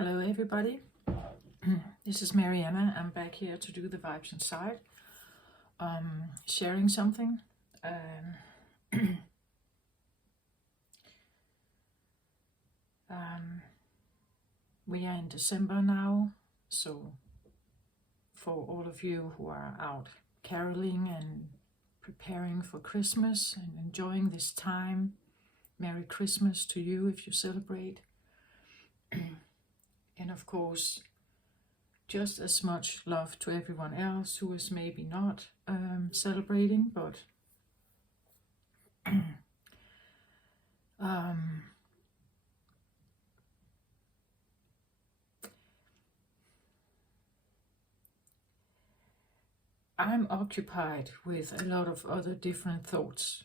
Hello everybody, this is Mariana. I'm back here to do the Vibes Inside, sharing something. We are in December now, so for all of you who are out caroling and preparing for Christmas and enjoying this time, Merry Christmas to you if you celebrate. And of course, just as much love to everyone else who is maybe not celebrating, but I'm occupied with a lot of other different thoughts.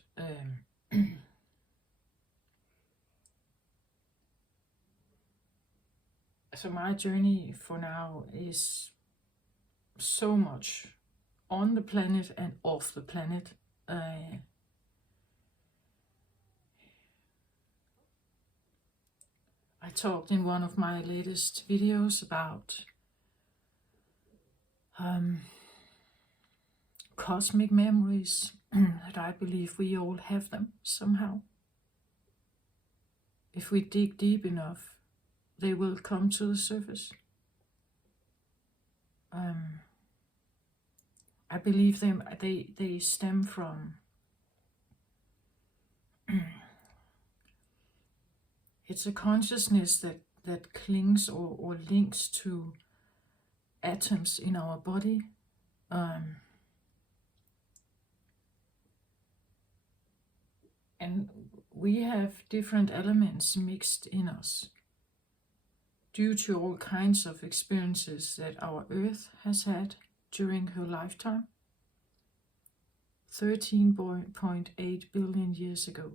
So my journey for now is so much on the planet and off the planet. I talked in one of my latest videos about cosmic memories, that I believe we all have them somehow. If we dig deep enough, they will come to the surface. I believe they stem from it's a consciousness that clings or links to atoms in our body. And we have different elements mixed in us due to all kinds of experiences that our Earth has had during her lifetime, 13.8 billion years ago.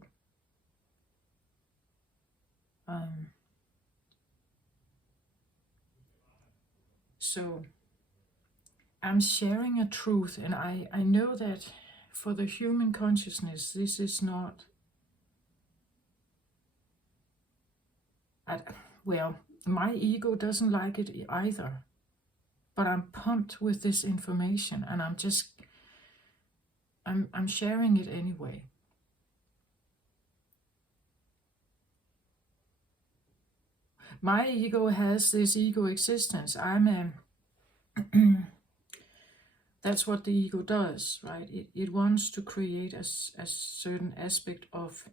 So I'm sharing a truth, and I know that for the human consciousness, this is not, well, my ego doesn't like it either, but I'm pumped with this information, and I'm sharing it anyway. My ego has this ego existence. That's what the ego does, right? It wants to create a certain aspect of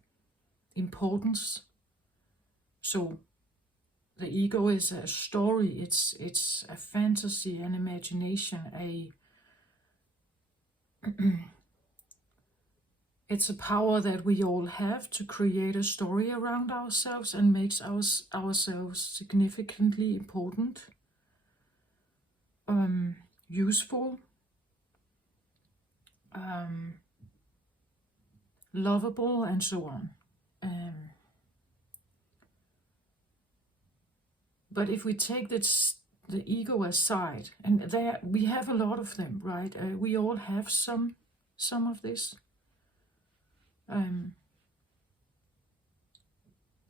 importance. So the ego is a story, it's a fantasy, an imagination, it's a power that we all have to create a story around ourselves and makes ourselves significantly important, useful, lovable, and so on. But if we take the ego aside, and there we have a lot of them, right? We all have some of this.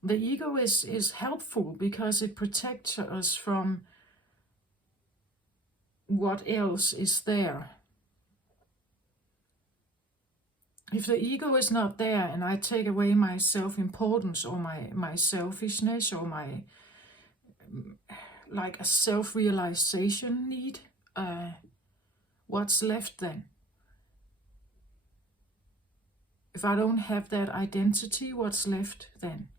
The ego is helpful because it protects us from what else is there. If the ego is not there and I take away my self-importance or my selfishness or my like a self-realization need, what's left then? If I don't have that identity, what's left then?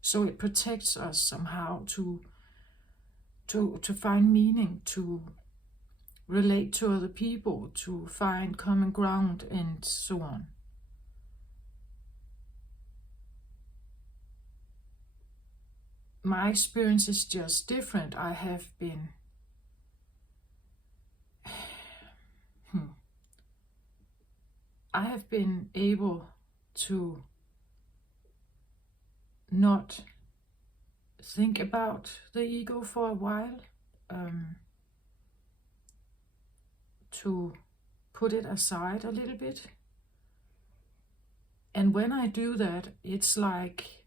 So it protects us somehow to find meaning, to relate to other people, to find common ground, and so on. My experience is just different. I have been able to not think about the ego for a while, to put it aside a little bit. And when I do that, it's like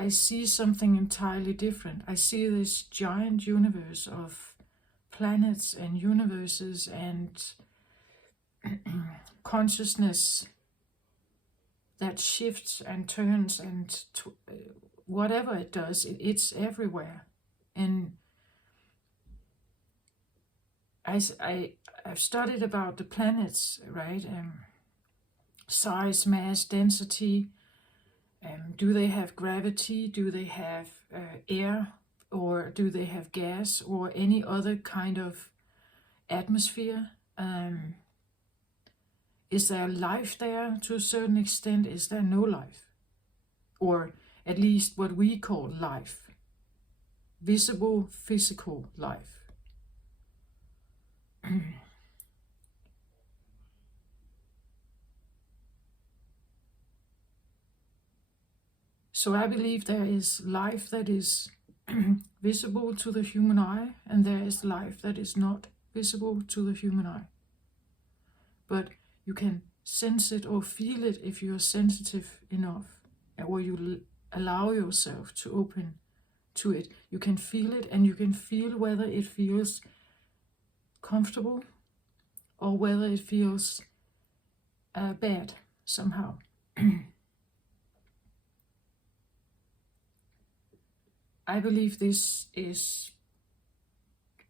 I see something entirely different. I see this giant universe of planets and universes and consciousness that shifts and turns and whatever it does, it's everywhere. And I've studied about the planets, right? Size, mass, density. Do they have gravity? Do they have air? Or do they have gas or any other kind of atmosphere? Is there life there to a certain extent? Is there no life? Or at least what we call life. Visible, physical life. So I believe there is life that is visible to the human eye, and there is life that is not visible to the human eye. But you can sense it or feel it if you are sensitive enough, or you allow yourself to open to it. You can feel it, and you can feel whether it feels comfortable or whether it feels bad somehow. I believe this is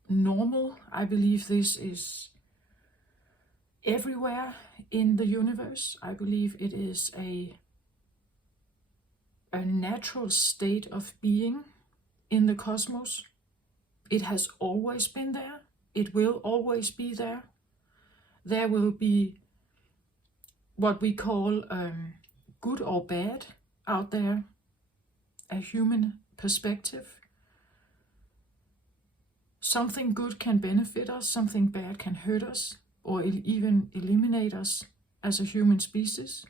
normal. I believe this is everywhere in the universe. I believe it is a natural state of being in the cosmos. It has always been there. It will always be there. There will be what we call good or bad out there, a human perspective. Something good can benefit us, something bad can hurt us, or even eliminate us as a human species.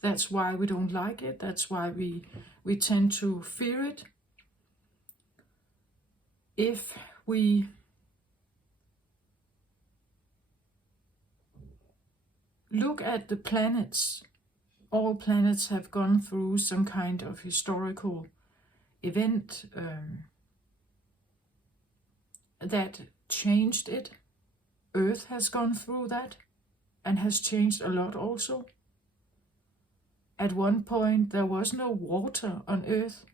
That's why we don't like it. That's why we tend to fear it. If we look at the planets, all planets have gone through some kind of historical event that changed it. Earth has gone through that and has changed a lot also. At one point there was no water on Earth.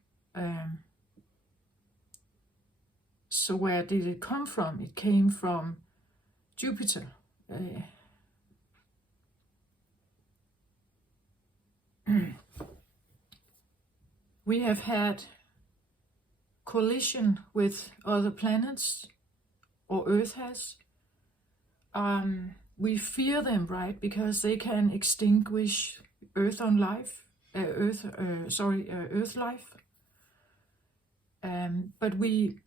So where did it come from? It came from Jupiter. We have had collision with other planets, or Earth has. We fear them, right? Because they can extinguish Earth life. But we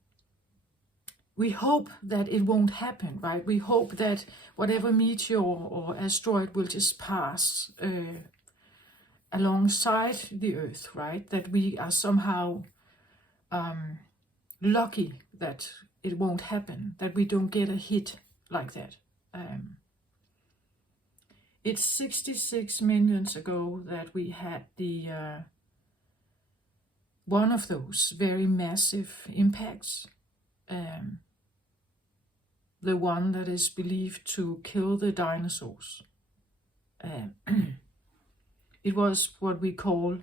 hope that it won't happen, right? We hope that whatever meteor or asteroid will just pass alongside the Earth, right? That we are somehow lucky that it won't happen, that we don't get a hit like that. It's 66 million ago that we had the one of those very massive impacts. The one that is believed to kill the dinosaurs. It was what we call,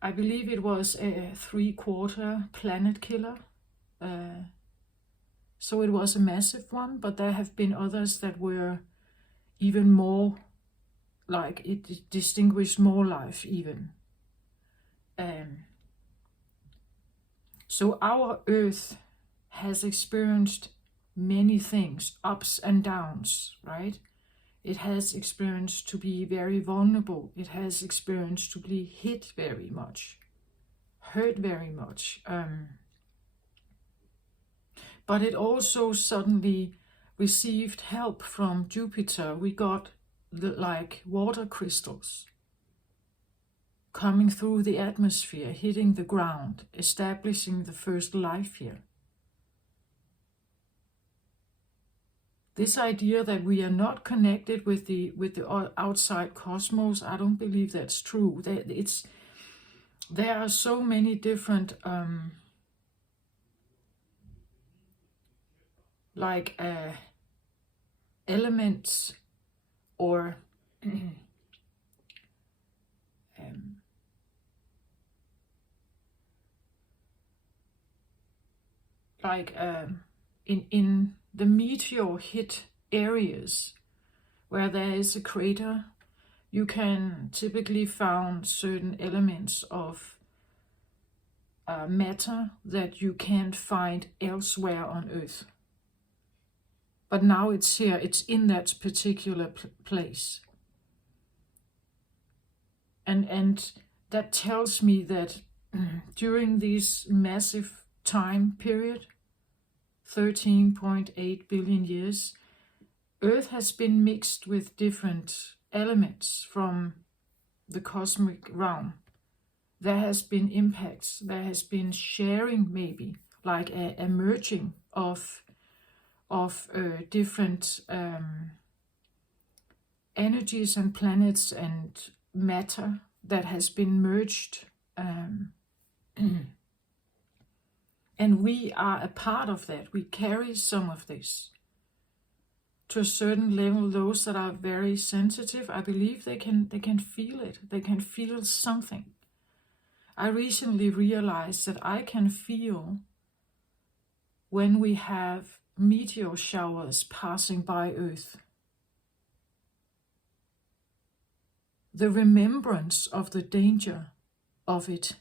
I believe it was a 3/4 planet killer. So it was a massive one, but there have been others that were even more, like it distinguished more life even. So our Earth has experienced many things, ups and downs, right? It has experienced to be very vulnerable. It has experienced to be hit very much, hurt very much. But it also suddenly received help from Jupiter. We got like water crystals coming through the atmosphere, hitting the ground, establishing the first life here. This idea that we are not connected with the outside cosmos, I don't believe that's true. there are so many different like elements or um, like in the meteor hit areas where there is a crater, you can typically find certain elements of matter that you can't find elsewhere on Earth. But now it's here, it's in that particular place. And that tells me that during this massive time period, 13.8 billion years, Earth has been mixed with different elements from the cosmic realm. There has been impacts, there has been sharing, maybe, like a merging of different energies and planets and matter that has been merged. And we are a part of that. We carry some of this. To a certain level, those that are very sensitive, I believe they can feel it. They can feel something. I recently realized that I can feel when we have meteor showers passing by Earth. The remembrance of the danger of it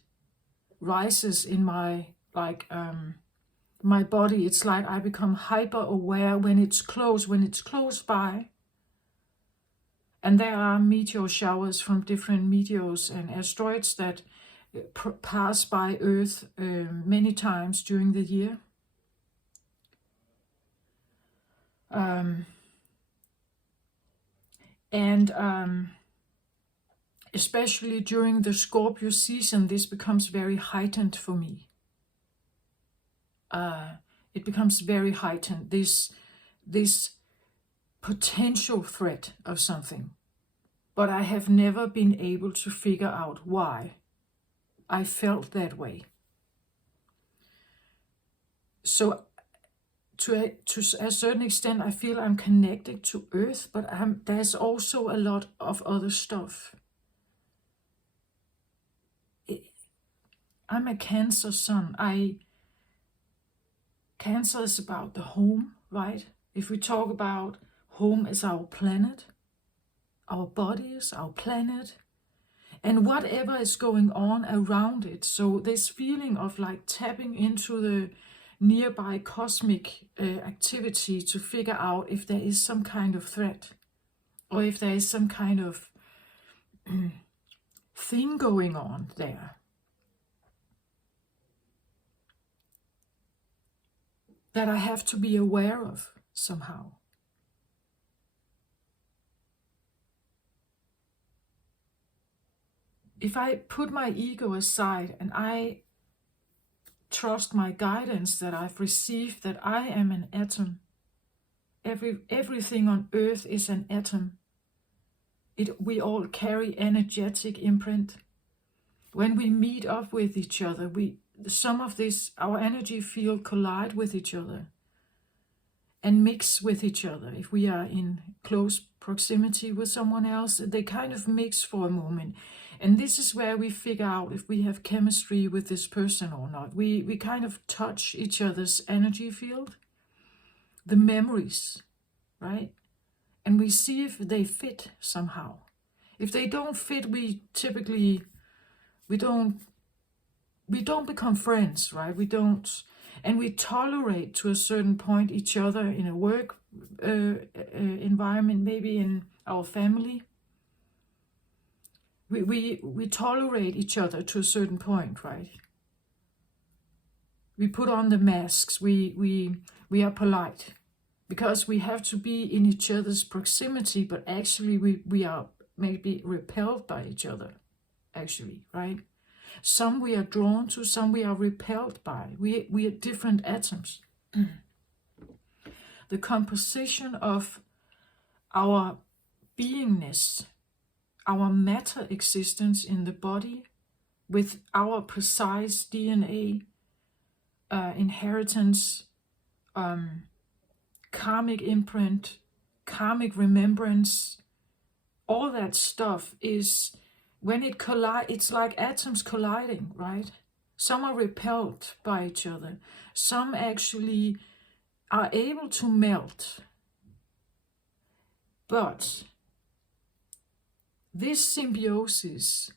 rises in my my body. It's like I become hyper aware when it's close by. And there are meteor showers from different meteors and asteroids that pass by Earth many times during the year. Especially during the Scorpio season, this becomes very heightened for me. It becomes very heightened, this potential threat of something. But I have never been able to figure out why I felt that way. So to a certain extent, I feel I'm connected to Earth, but there's also a lot of other stuff. I'm a Cancer sun. Cancer is about the home, right? If we talk about home as our planet, our bodies, our planet, and whatever is going on around it. So this feeling of like tapping into the nearby cosmic activity to figure out if there is some kind of threat, or if there is some kind of thing going on there. That I have to be aware of somehow. If I put my ego aside and I trust my guidance that I've received, that I am an atom, everything on Earth is an atom. We all carry energetic imprint. When we meet up with each other, some of this, our energy field collide with each other and mix with each other. If we are in close proximity with someone else, they kind of mix for a moment. And this is where we figure out if we have chemistry with this person or not. We kind of touch each other's energy field, the memories, right? And we see if they fit somehow. If they don't fit, we don't become friends, right? We don't, and we tolerate to a certain point each other in a work environment, maybe in our family. We tolerate each other to a certain point, right? We put on the masks. We are polite because we have to be in each other's proximity, but actually we are maybe repelled by each other, actually, right? Some we are drawn to, some we are repelled by. We are different atoms. The composition of our beingness, our matter existence in the body, with our precise DNA, inheritance, karmic imprint, karmic remembrance, all that stuff is, when it collides, it's like atoms colliding, right? Some are repelled by each other. Some actually are able to melt. But this symbiosis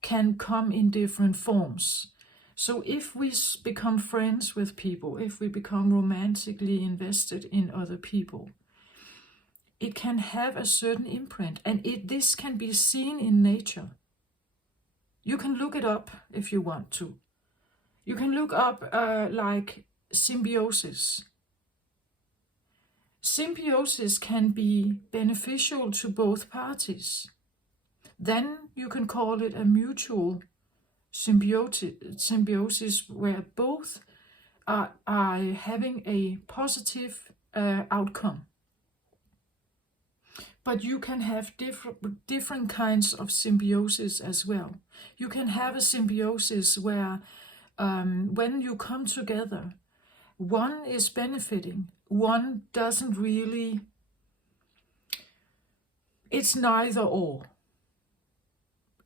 can come in different forms. So if we become friends with people, if we become romantically invested in other people, it can have a certain imprint, and this can be seen in nature. You can look it up if you want to. You can look up like symbiosis. Symbiosis can be beneficial to both parties. Then you can call it a mutual symbiosis where both are having a positive outcome. But you can have different kinds of symbiosis as well. You can have a symbiosis where when you come together, one is benefiting, one doesn't really, it's neither or.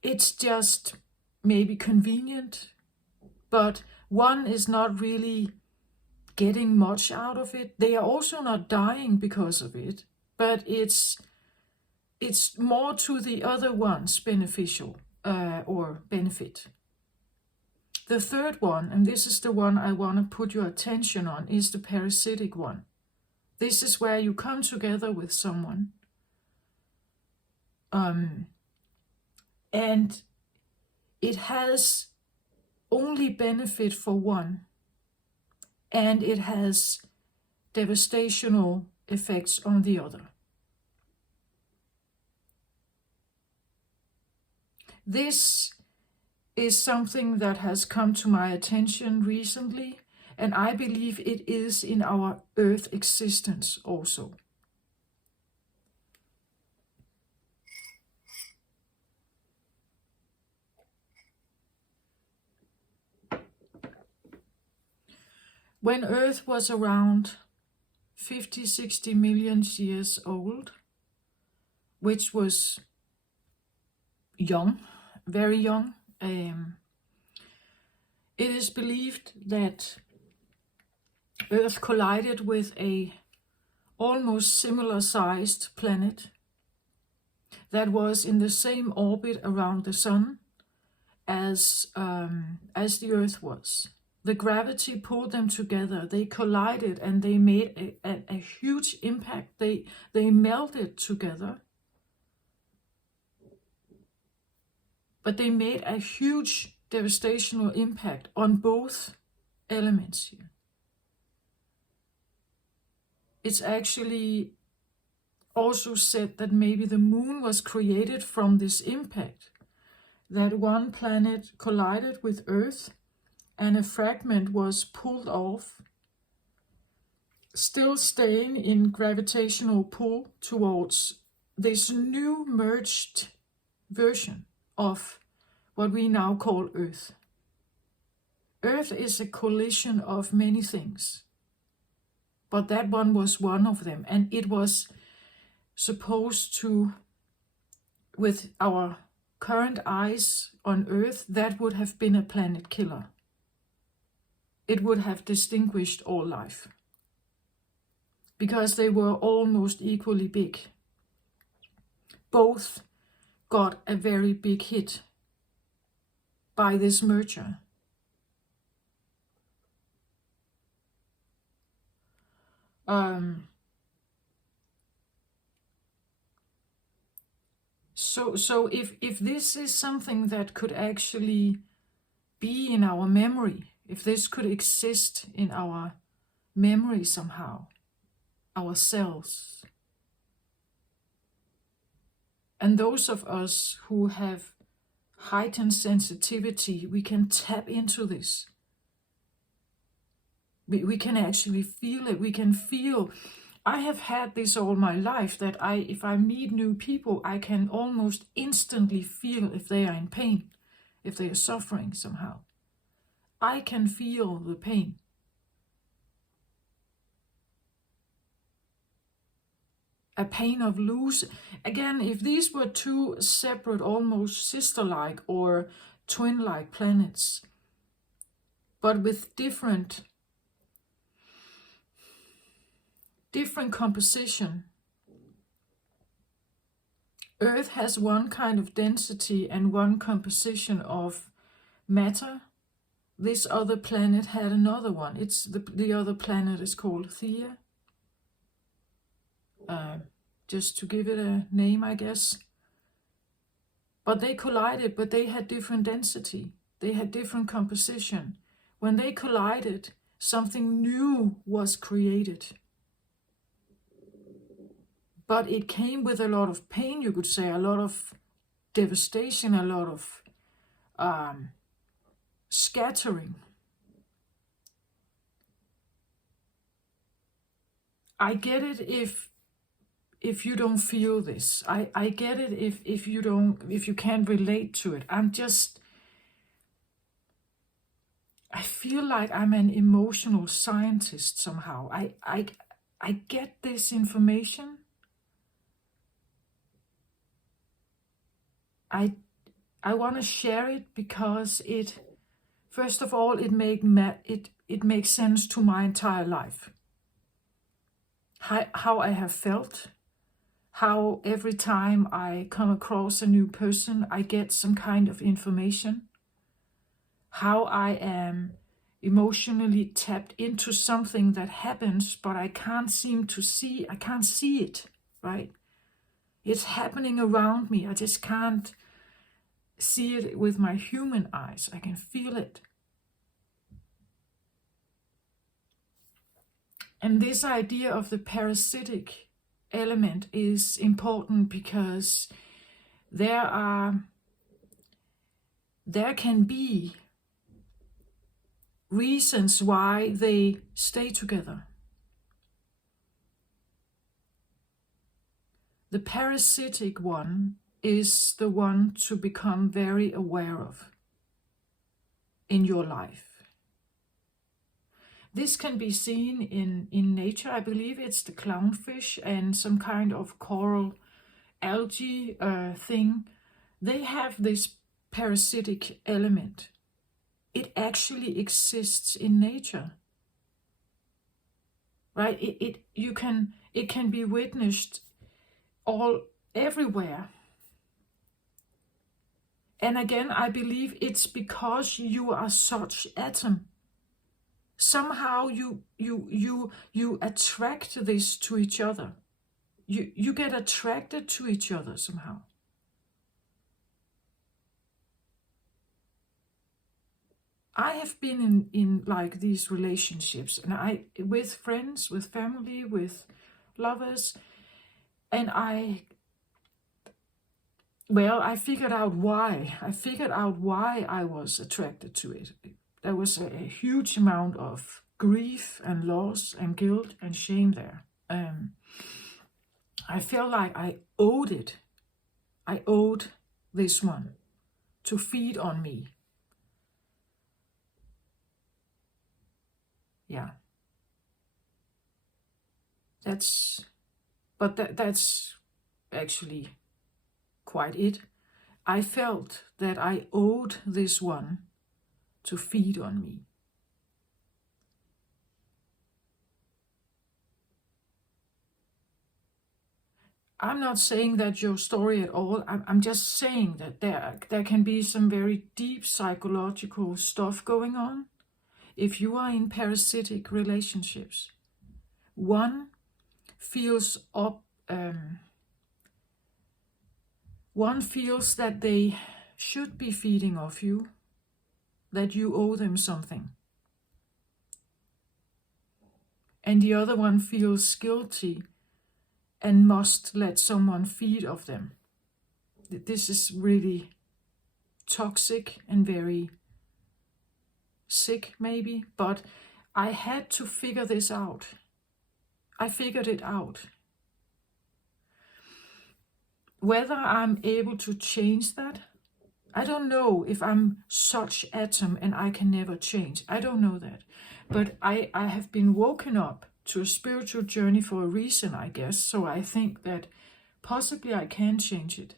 It's just maybe convenient, but one is not really getting much out of it. They are also not dying because of it, but it's more to the other one's beneficial or benefit. The third one, and this is the one I want to put your attention on, is the parasitic one. This is where you come together with someone and it has only benefit for one, and it has devastational effects on the other. This is something that has come to my attention recently, and I believe it is in our Earth existence also. When Earth was around 50-60 million years old, which was young, very young, it is believed that Earth collided with a almost similar sized planet that was in the same orbit around the Sun as the Earth was. The gravity pulled them together. They collided and they made a huge impact. They melted together. But they made a huge devastational impact on both elements here. It's actually also said that maybe the moon was created from this impact, that one planet collided with Earth and a fragment was pulled off, still staying in gravitational pull towards this new merged version of what we now call Earth. Earth is a collision of many things, but that one was one of them, and it was supposed to, with our current eyes on Earth, that would have been a planet killer. It would have distinguished all life, because they were almost equally big. Both got a very big hit by this merger. So if this is something that could actually be in our memory, if this could exist in our memory somehow, our cells, and those of us who have heightened sensitivity, we can tap into this. We can actually feel it. We can feel. I have had this all my life, that if I meet new people, I can almost instantly feel if they are in pain, if they are suffering somehow. I can feel the pain. A pain of losing. Again, if these were two separate, almost sister-like or twin-like planets, but with different composition. Earth has one kind of density and one composition of matter. This other planet had another one. It's the other planet is called Thea. Just to give it a name, I guess. But they collided, but they had different density. They had different composition. When they collided, something new was created. But it came with a lot of pain, you could say, a lot of devastation, a lot of scattering. I get it if you don't feel this. I get it if you can't relate to it. I feel like I'm an emotional scientist somehow. I get this information. I want to share it because first of all, it makes sense to my entire life. How I have felt, how every time I come across a new person, I get some kind of information, how I am emotionally tapped into something that happens, but I can't see it, right? It's happening around me. I just can't see it with my human eyes. I can feel it. And this idea of the parasitic element is important because there can be reasons why they stay together. The parasitic one is the one to become very aware of in your life. This can be seen in nature. I believe it's the clownfish and some kind of coral algae thing. They have this parasitic element. It actually exists in nature, right? It can be witnessed everywhere. And again, I believe it's because you are such atom. Somehow you attract this to each other. You get attracted to each other somehow. I have been in like these relationships, and with friends, with family, with lovers, and I figured out why. I figured out why I was attracted to it. There was a huge amount of grief and loss and guilt and shame there. I felt like I owed it. I owed this one to feed on me. Yeah. That's actually quite it. I felt that I owed this one to feed on me. I'm not saying that's your story at all. I'm just saying that there can be some very deep psychological stuff going on if you are in parasitic relationships. One feels that they should be feeding off you, that you owe them something. And the other one feels guilty and must let someone feed off them. This is really toxic and very sick maybe, but I had to figure this out. I figured it out. Whether I'm able to change that, I don't know if I'm such atom and I can never change. I don't know that. But I have been woken up to a spiritual journey for a reason, I guess. So I think that possibly I can change it.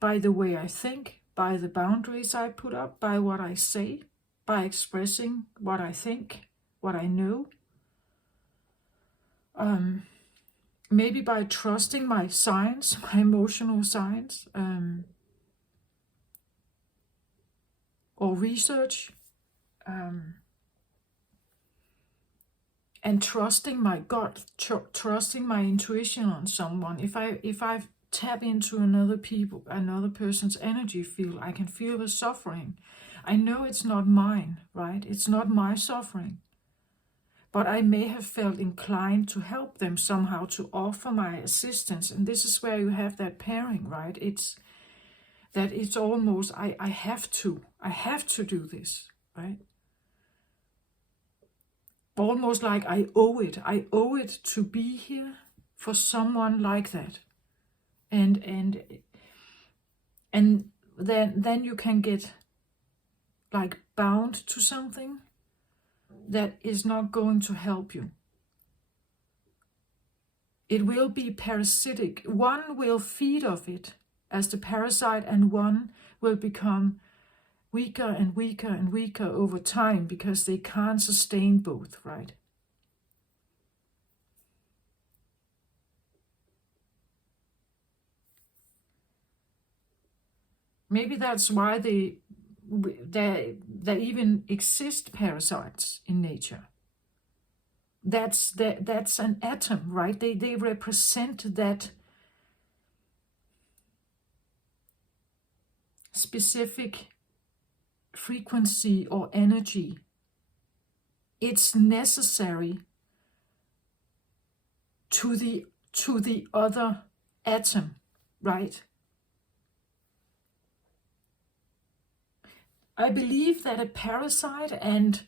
By the way I think, by the boundaries I put up, by what I say, by expressing what I think, what I know. Maybe by trusting my signs, my emotional signs, or research, and trusting my gut, trusting my intuition on someone. If I tap into another person's energy field, I can feel the suffering. I know it's not mine, right? It's not my suffering. But I may have felt inclined to help them somehow, to offer my assistance. And this is where you have that pairing, right? It's almost, I have to do this, right? Almost like I owe it to be here for someone like that. And then you can get like bound to something that is not going to help you. It will be parasitic. One will feed off it as the parasite, and one will become weaker and weaker and weaker over time because they can't sustain both, right? Maybe that's why there even exist parasites in nature. That's an atom, right? They represent that specific frequency or energy. It's necessary to the other atom, right? I believe that a parasite and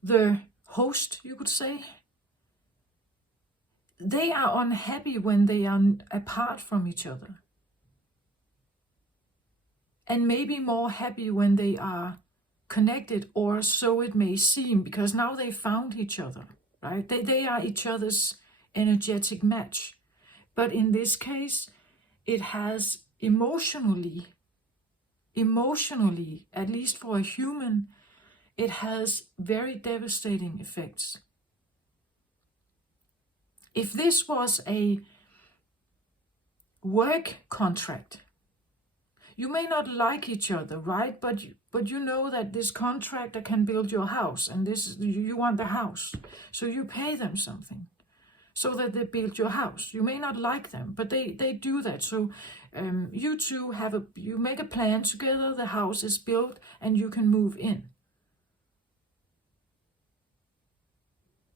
the host, you could say, they are unhappy when they are apart from each other. And maybe more happy when they are connected, or so it may seem, because now they found each other, right? They are each other's energetic match. But in this case, it has emotionally, at least for a human, it has very devastating effects. If this was a work contract, you may not like each other, right? But you know that this contractor can build your house, and you want the house, so you pay them something so that they build your house. You may not like them, but they do that. So you two you make a plan together. The house is built, and you can move in.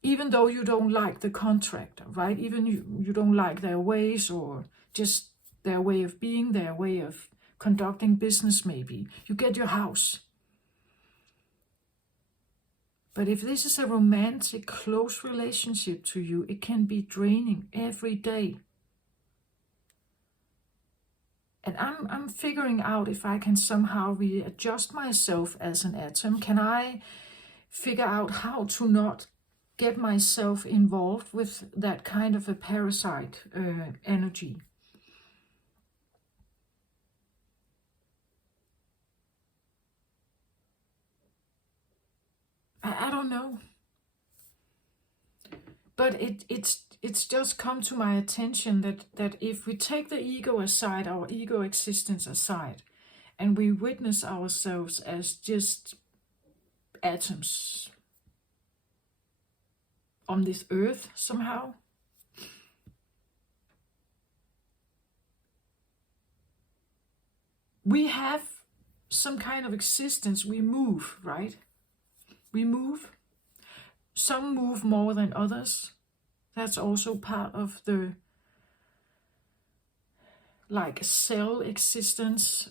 Even though you don't like the contractor, right? Even you don't like their ways, or just their way of being, their way of conducting business maybe. You get your house. But if this is a romantic, close relationship to you, it can be draining every day. And I'm figuring out if I can somehow readjust myself as an atom. Can I figure out how to not get myself involved with that kind of a parasite energy? I don't know. But it's just come to my attention that if we take the ego aside, our ego existence aside, and we witness ourselves as just atoms on this earth somehow, we have some kind of existence. We move, right? We move. Some move more than others. That's also part of the like cell existence.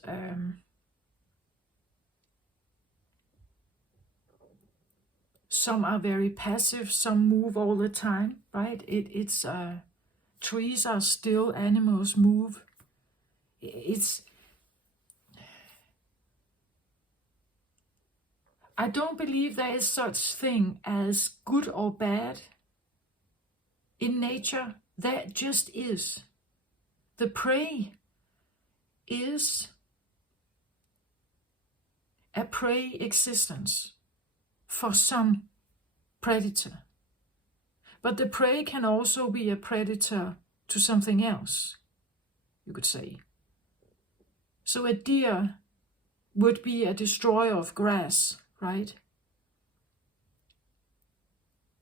Some are very passive, some move all the time, right? It's trees are still, animals move. It's I don't believe there is such thing as good or bad in nature. There just is. The prey is a prey existence for some predator. But the prey can also be a predator to something else, you could say. So a deer would be a destroyer of grass, right?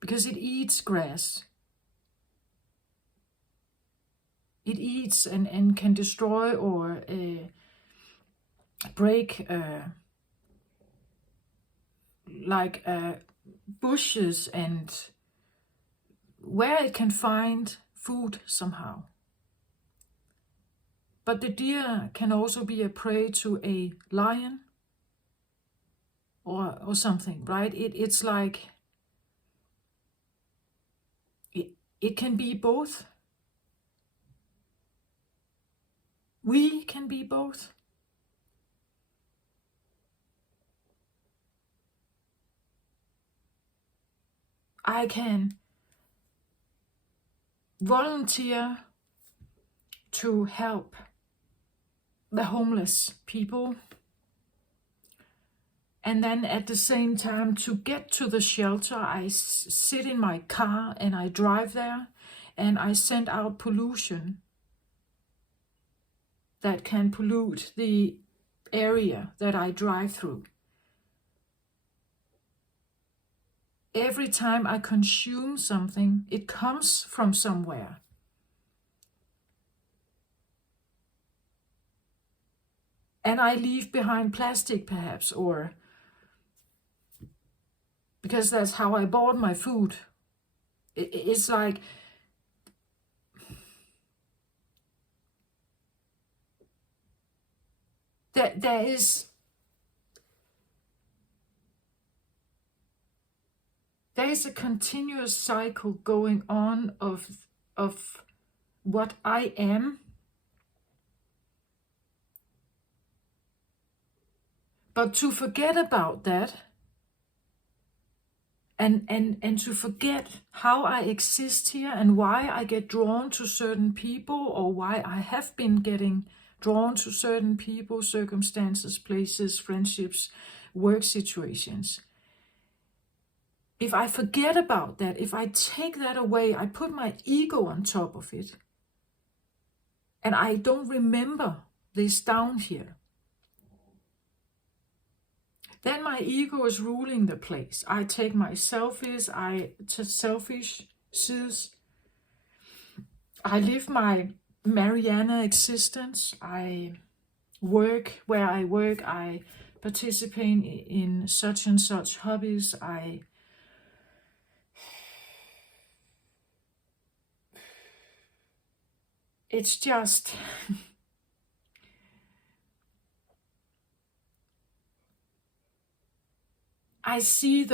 Because it eats grass. It eats and can destroy or break bushes and where it can find food somehow. But the deer can also be a prey to a lion or something, right? It's like it can be both. We can be both. I can volunteer to help the homeless people, and then at the same time to get to the shelter, I sit in my car and I drive there and I send out pollution that can pollute the area that I drive through. Every time I consume something, it comes from somewhere. And I leave behind plastic perhaps, or because that's how I bought my food. It's like there is a continuous cycle going on of what I am, but to forget about that and to forget how I exist here and why I get drawn to certain people, or why I have been getting drawn to certain people, circumstances, places, friendships, work situations. If I forget about that, if I take that away, I put my ego on top of it, and I don't remember this down here, then my ego is ruling the place. I take my selfish selfishes. I live my Mariana existence. I work where I work. I participate in such and such hobbies. It's just I see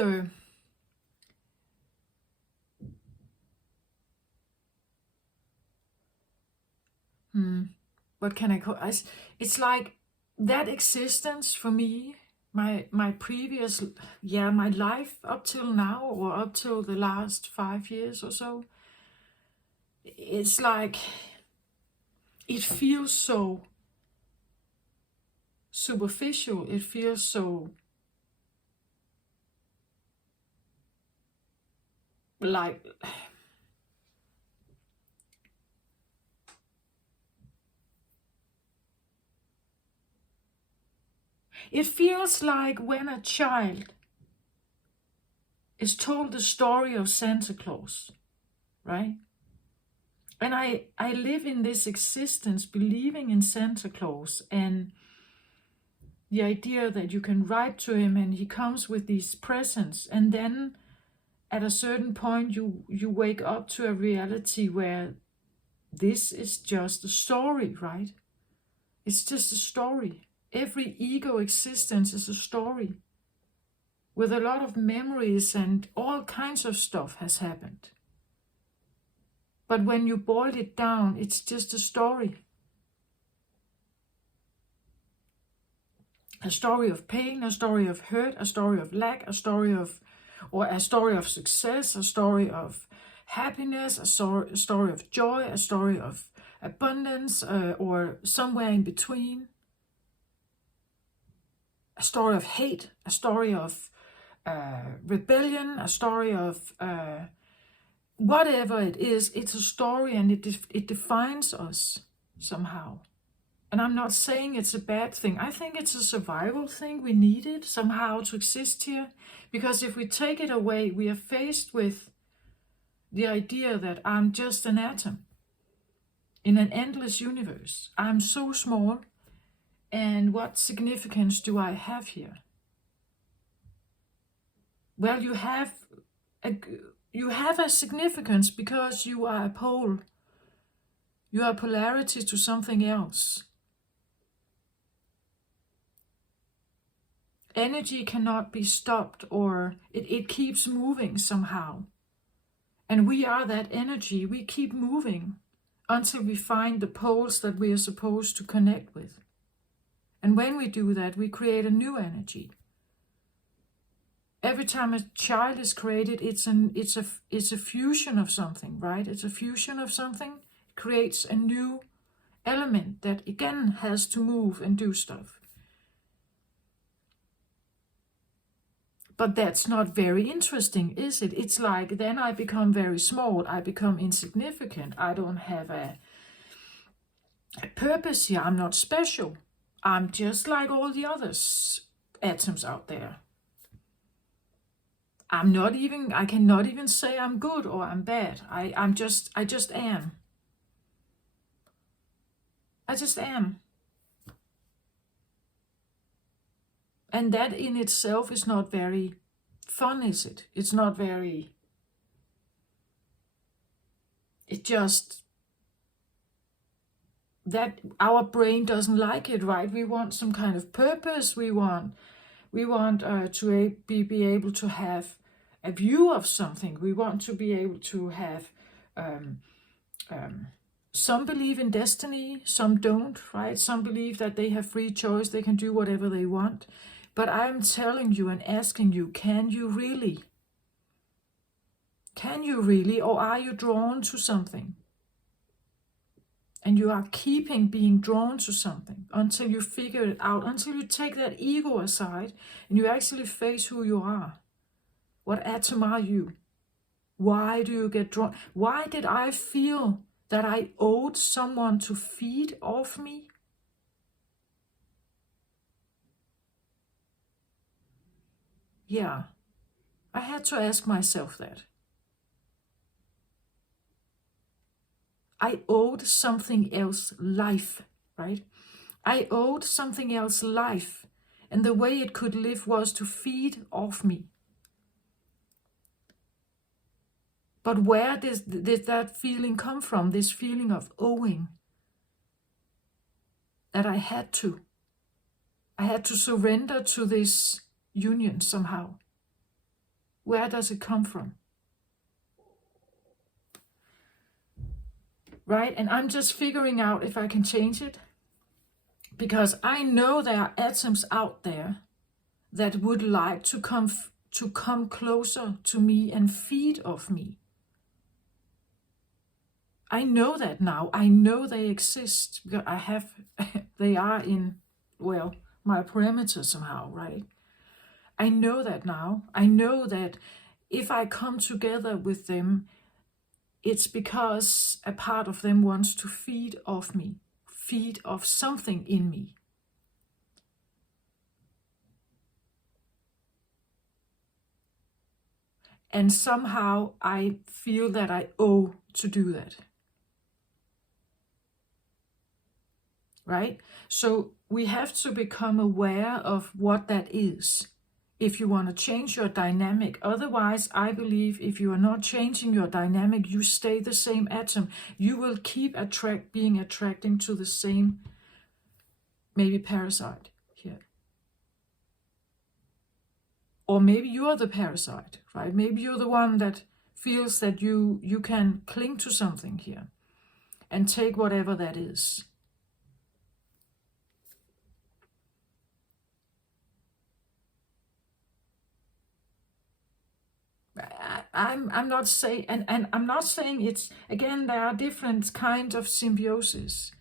what can I call it? It's like that existence for me, my previous, my life up till now, or up till the last 5 years or so. It's like it feels so superficial. It feels so like it feels like when a child is told the story of Santa Claus, right? And I live in this existence believing in Santa Claus and the idea that you can write to him and he comes with these presents, and then at a certain point you wake up to a reality where this is just a story, right? It's just a story. Every ego existence is a story with a lot of memories, and all kinds of stuff has happened. But when you boil it down, it's just a story. A story of pain, a story of hurt, a story of lack, a story of success, a story of happiness, a story of joy, a story of abundance, or somewhere in between. A story of hate, a story of rebellion, a story of whatever it is. It's a story, and it defines us somehow. And I'm not saying it's a bad thing. I think it's a survival thing. We need it somehow to exist here. Because if we take it away, we are faced with the idea that I'm just an atom in an endless universe. I'm so small, and what significance do I have here? Well, you have a significance because you are a pole. You are polarity to something else. Energy cannot be stopped, or it keeps moving somehow. And we are that energy. We keep moving until we find the poles that we are supposed to connect with. And when we do that, we create a new energy. Every time a child is created, it's a fusion of something, right? It's a fusion of something. It creates a new element that again has to move and do stuff. But that's not very interesting, is it? It's like then I become very small. I become insignificant. I don't have a purpose here. I'm not special. I'm just like all the other atoms out there. I cannot even say I'm good or I'm bad. I just am. I just am. And that in itself is not very fun, is it? It's not very... It just... That our brain doesn't like it, right? We want some kind of purpose. We want to be able to have a view of something. We want to be able to have... some believe in destiny, some don't, right? Some believe that they have free choice. They can do whatever they want. But I'm telling you and asking you, can you really? Can you really? Or are you drawn to something? And you are keeping being drawn to something until you figure it out, until you take that ego aside and you actually face who you are. What atom are you? Why do you get drawn? Why did I feel that I owed someone to feed off me? Yeah, I had to ask myself that. I owed something else life, right? I owed something else life, and the way it could live was to feed off me. But where did that feeling come from, this feeling of owing? That I had to surrender to this union somehow. Where does it come from? Right? And I'm just figuring out if I can change it. Because I know there are atoms out there that would like to come closer to me and feed off me. I know that now. I know they exist. They are in, well, my perimeter somehow, right? I know that now. I know that if I come together with them, it's because a part of them wants to feed off me, feed off something in me. And somehow I feel that I owe to do that. Right? So we have to become aware of what that is if you want to change your dynamic. Otherwise, I believe if you are not changing your dynamic, you stay the same atom. You will keep attracting to the same, maybe parasite here. Or maybe you're the parasite, right? Maybe you're the one that feels that you can cling to something here and take whatever that is. I'm not saying, and I'm not saying it's, again, there are different kinds of symbiosis.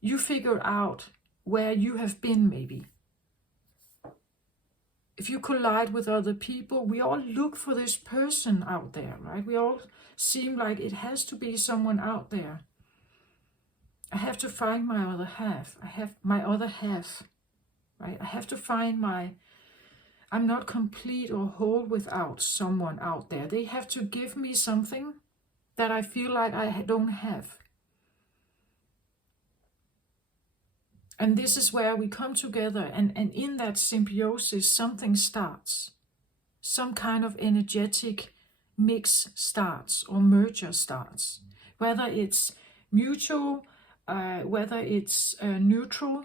You figure out where you have been, maybe. If you collide with other people, we all look for this person out there, right? We all seem like it has to be someone out there. I have to find my other half. I have my other half, right? I have to find I'm not complete or whole without someone out there. They have to give me something that I feel like I don't have. And this is where we come together, and in that symbiosis, something starts. Some kind of energetic mix starts, or merger starts. Whether it's mutual, whether it's neutral,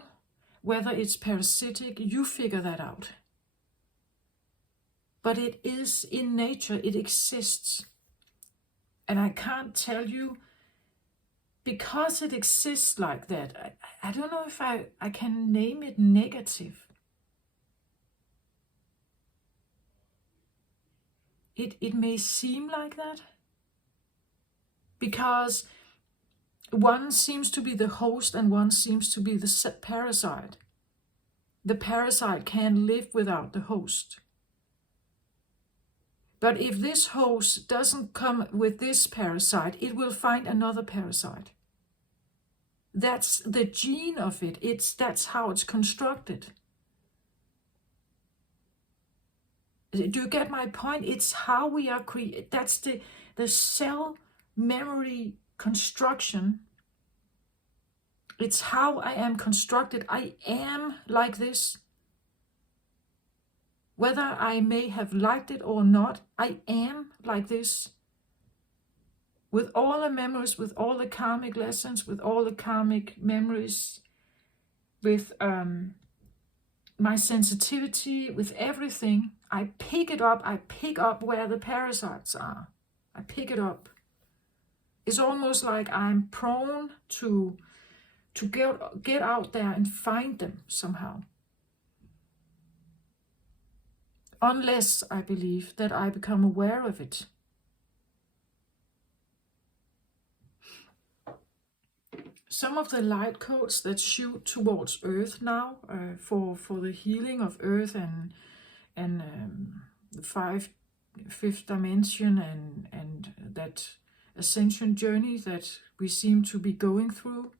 whether it's parasitic, you figure that out. But it is in nature, it exists. And I can't tell you, because it exists like that, I don't know if I can name it negative. It may seem like that, because one seems to be the host and one seems to be the parasite. The parasite can't live without the host. But if this host doesn't come with this parasite, it will find another parasite. That's the gene of it. That's how it's constructed. Do you get my point? It's how we are created. That's the cell memory construction. It's how I am constructed. I am like this. Whether I may have liked it or not, I am like this. With all the memories, with all the karmic lessons, with all the karmic memories, with my sensitivity, with everything, I pick it up. I pick up where the parasites are. I pick it up. It's almost like I'm prone to get out there and find them somehow. Unless I believe that I become aware of it. Some of the light codes that shoot towards Earth now, for the healing of Earth and the fifth dimension and that ascension journey that we seem to be going through,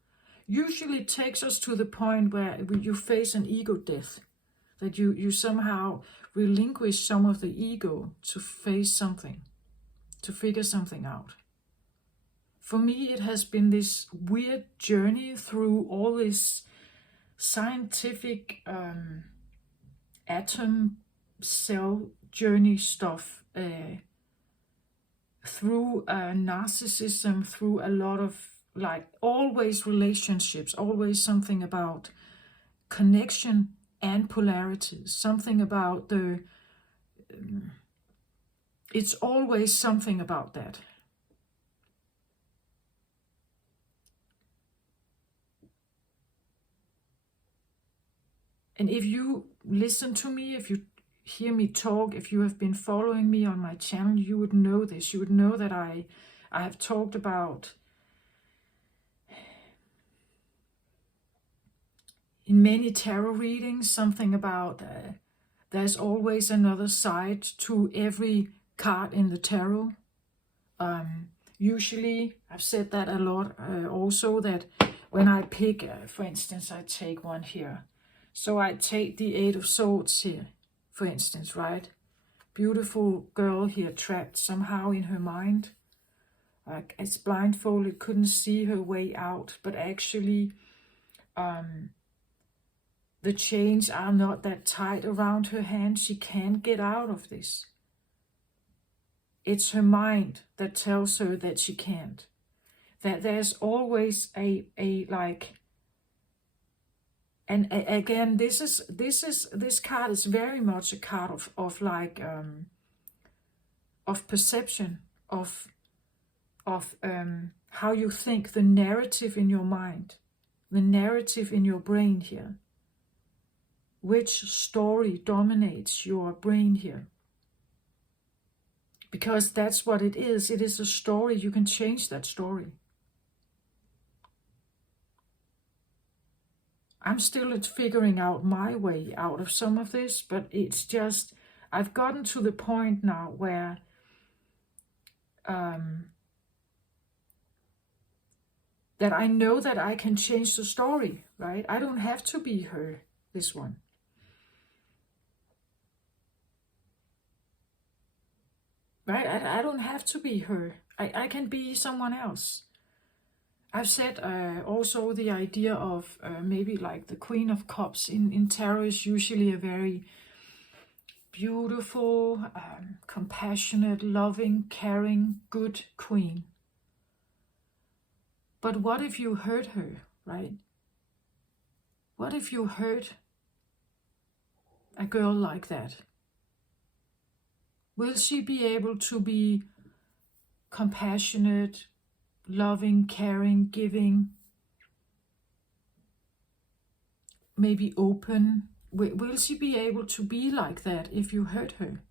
usually takes us to the point where you face an ego death, that you somehow relinquish some of the ego to face something, to figure something out. For me, it has been this weird journey through all this scientific atom cell journey stuff, through narcissism, through a lot of, like, always relationships, always something about connection and polarities, something about it's always something about that. And if you listen to me, if you hear me talk, if you have been following me on my channel, you would know this. You would know that I have talked about, in many tarot readings, something about there's always another side to every card in the tarot. Usually, I've said that a lot also, that when I pick, for instance, I take one here. So I take the Eight of Swords here, for instance, right? Beautiful girl here, trapped somehow in her mind. It's blindfolded, couldn't see her way out, but actually the chains are not that tight around her hand. She can't get out of this. It's her mind that tells her that she can't. That there's always a like. And again, this card is very much a card of like of perception, of how you think, the narrative in your mind, the narrative in your brain here. Which story dominates your brain here? Because that's what it is. It is a story. You can change that story. I'm still figuring out my way out of some of this, but it's just, I've gotten to the point now where that I know that I can change the story, right? I don't have to be her, this one. Right? I don't have to be her. I can be someone else. I've said also the idea of maybe like the Queen of Cups in tarot is usually a very beautiful, compassionate, loving, caring, good queen. But what if you hurt her, right? What if you hurt a girl like that? Will she be able to be compassionate, loving, caring, giving, maybe open? Will she be able to be like that if you hurt her?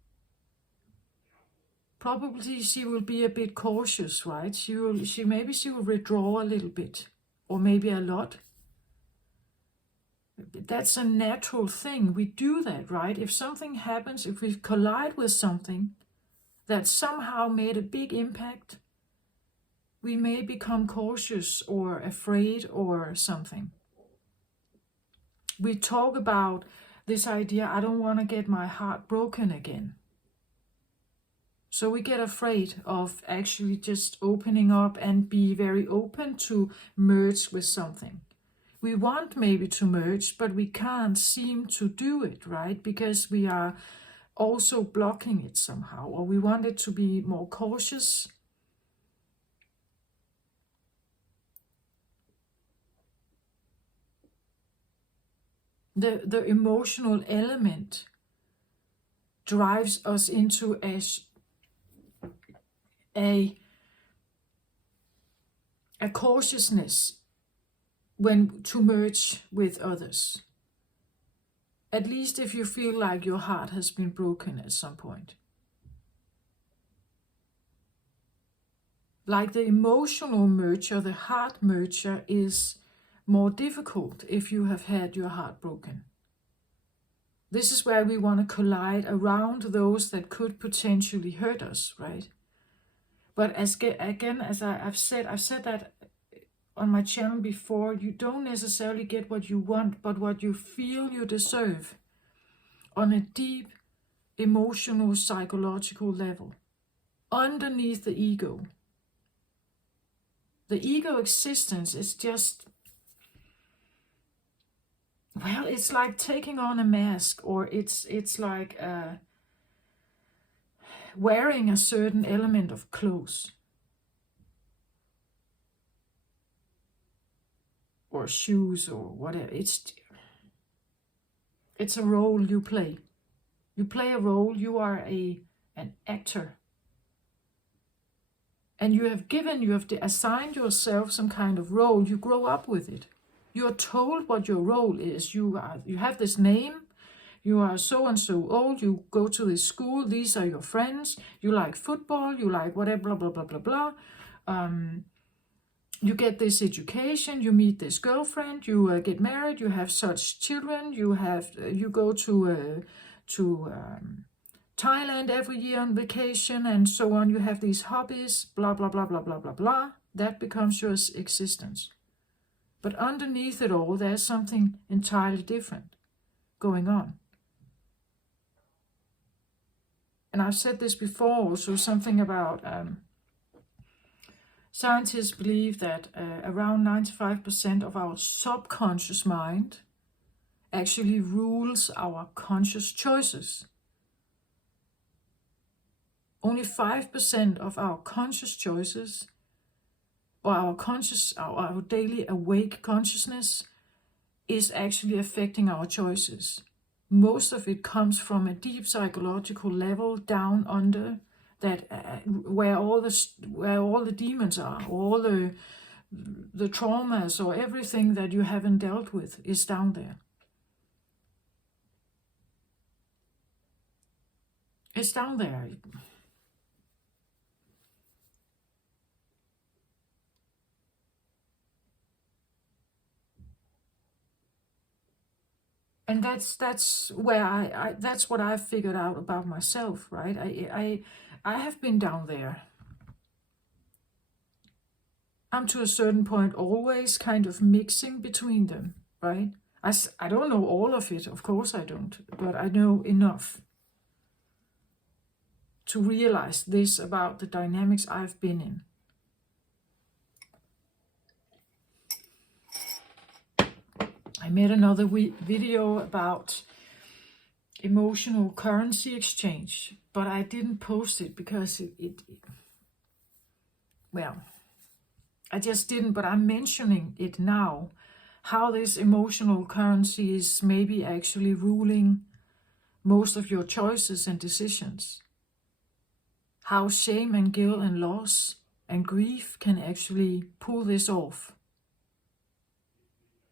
Probably she will be a bit cautious, right? Maybe she will withdraw a little bit, or maybe a lot. That's a natural thing. We do that, right? If something happens, if we collide with something that somehow made a big impact, we may become cautious or afraid or something. We talk about this idea, I don't want to get my heart broken again. So we get afraid of actually just opening up and be very open to merge with something. We want maybe to merge, but we can't seem to do it, right? Because we are also blocking it somehow, or we want it to be more cautious. The emotional element drives us into a cautiousness when to merge with others. At least if you feel like your heart has been broken at some point. Like the emotional merger, the heart merger is more difficult if you have had your heart broken. This is where we want to collide around those that could potentially hurt us, right? But as I've said that on my channel before, you don't necessarily get what you want, but what you feel you deserve on a deep emotional, psychological level, underneath the ego. The ego existence is just, well, it's like taking on a mask, or it's like wearing a certain element of clothes or shoes or whatever. It's a role you play. You play a role. You are an actor. And you have assigned yourself some kind of role. You grow up with it. You're told what your role is. You have this name. You are so and so old. You go to this school. These are your friends. You like football. You like whatever, blah, blah, blah, blah, blah. You get this education. You meet this girlfriend. You get married. You have such children. You go to Thailand every year on vacation and so on. You have these hobbies, blah, blah, blah, blah, blah, blah, blah. That becomes your existence. But underneath it all, there's something entirely different going on. And I've said this before also, something about scientists believe that around 95% of our subconscious mind actually rules our conscious choices. Only 5% of our conscious choices, or our daily awake consciousness, is actually affecting our choices. Most of it comes from a deep psychological level down under that, where all the demons are, all the traumas or everything that you haven't dealt with is down there. It's down there. And that's where I that's what I've figured out about myself, right? I have been down there. I'm to a certain point always kind of mixing between them, right? I don't know all of it, of course I don't, but I know enough to realize this about the dynamics I've been in. I made another video about emotional currency exchange, but I didn't post it because well, I just didn't, but I'm mentioning it now, how this emotional currency is maybe actually ruling most of your choices and decisions. How shame and guilt and loss and grief can actually pull this off.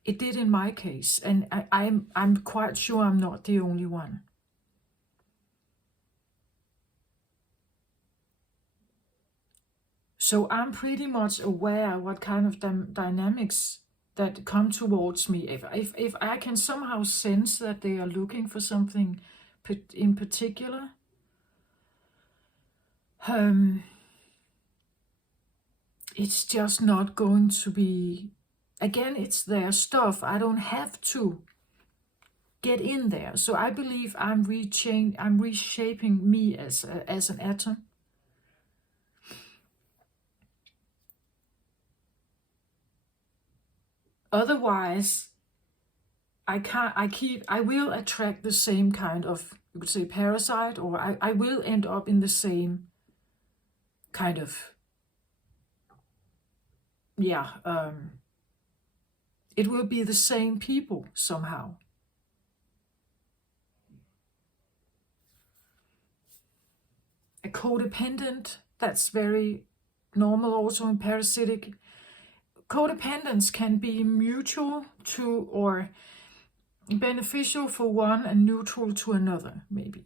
It did in my case, and I'm quite sure I'm not the only one. So I'm pretty much aware what kind of dynamics that come towards me. If I can somehow sense that they are looking for something in particular, it's just not going to be, again, it's their stuff. I don't have to get in there. So I believe I'm reshaping me as an atom. Otherwise, I will attract the same kind of, you could say, parasite, or I will end up in the same kind of, it will be the same people somehow. A codependent, that's very normal also in parasitic. Codependence can be mutual to or beneficial for one and neutral to another, maybe.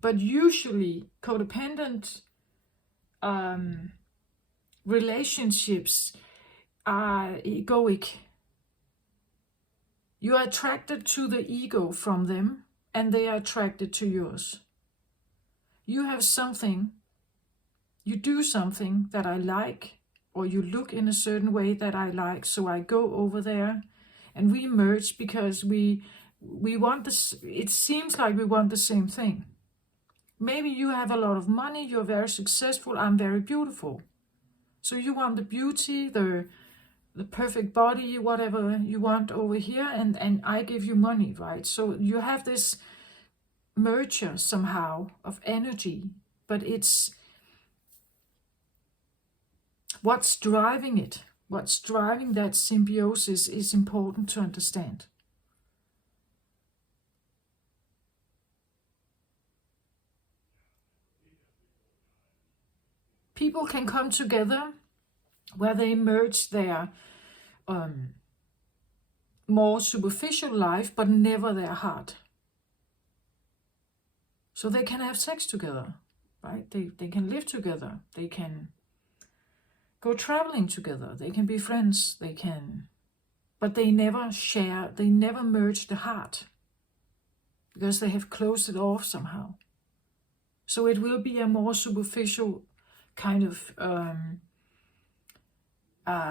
But usually codependent relationships are egoic. You are attracted to the ego from them, and they are attracted to yours. You have something, you do something that I like, or you look in a certain way that I like, so I go over there and we merge because we want this. It seems like we want the same thing. Maybe you have a lot of money, you're very successful, I'm very beautiful. So you want the beauty, the perfect body, whatever you want over here, and I give you money, right? So you have this merger somehow of energy, but it's what's driving it, what's driving that symbiosis is important to understand. People can come together where they merge their more superficial life, but never their heart. So they can have sex together, right? They can live together. They can go traveling together. They can be friends. But they never share, they never merge the heart because they have closed it off somehow. So it will be a more superficial kind of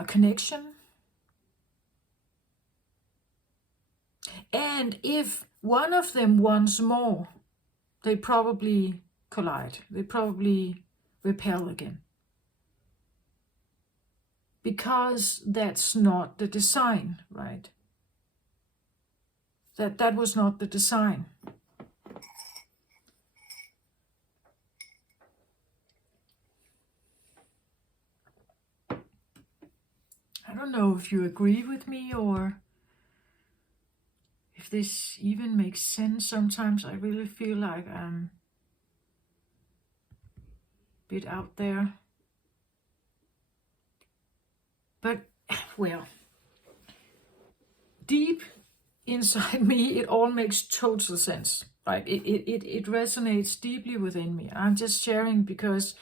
connection. And if one of them wants more, they probably collide. They probably repel again. Because that's not the design, right? That was not the design. I don't know if you agree with me or if this even makes sense. Sometimes I really feel like I'm a bit out there. But, well, deep inside me, it all makes total sense. Right? It resonates deeply within me. I'm just sharing because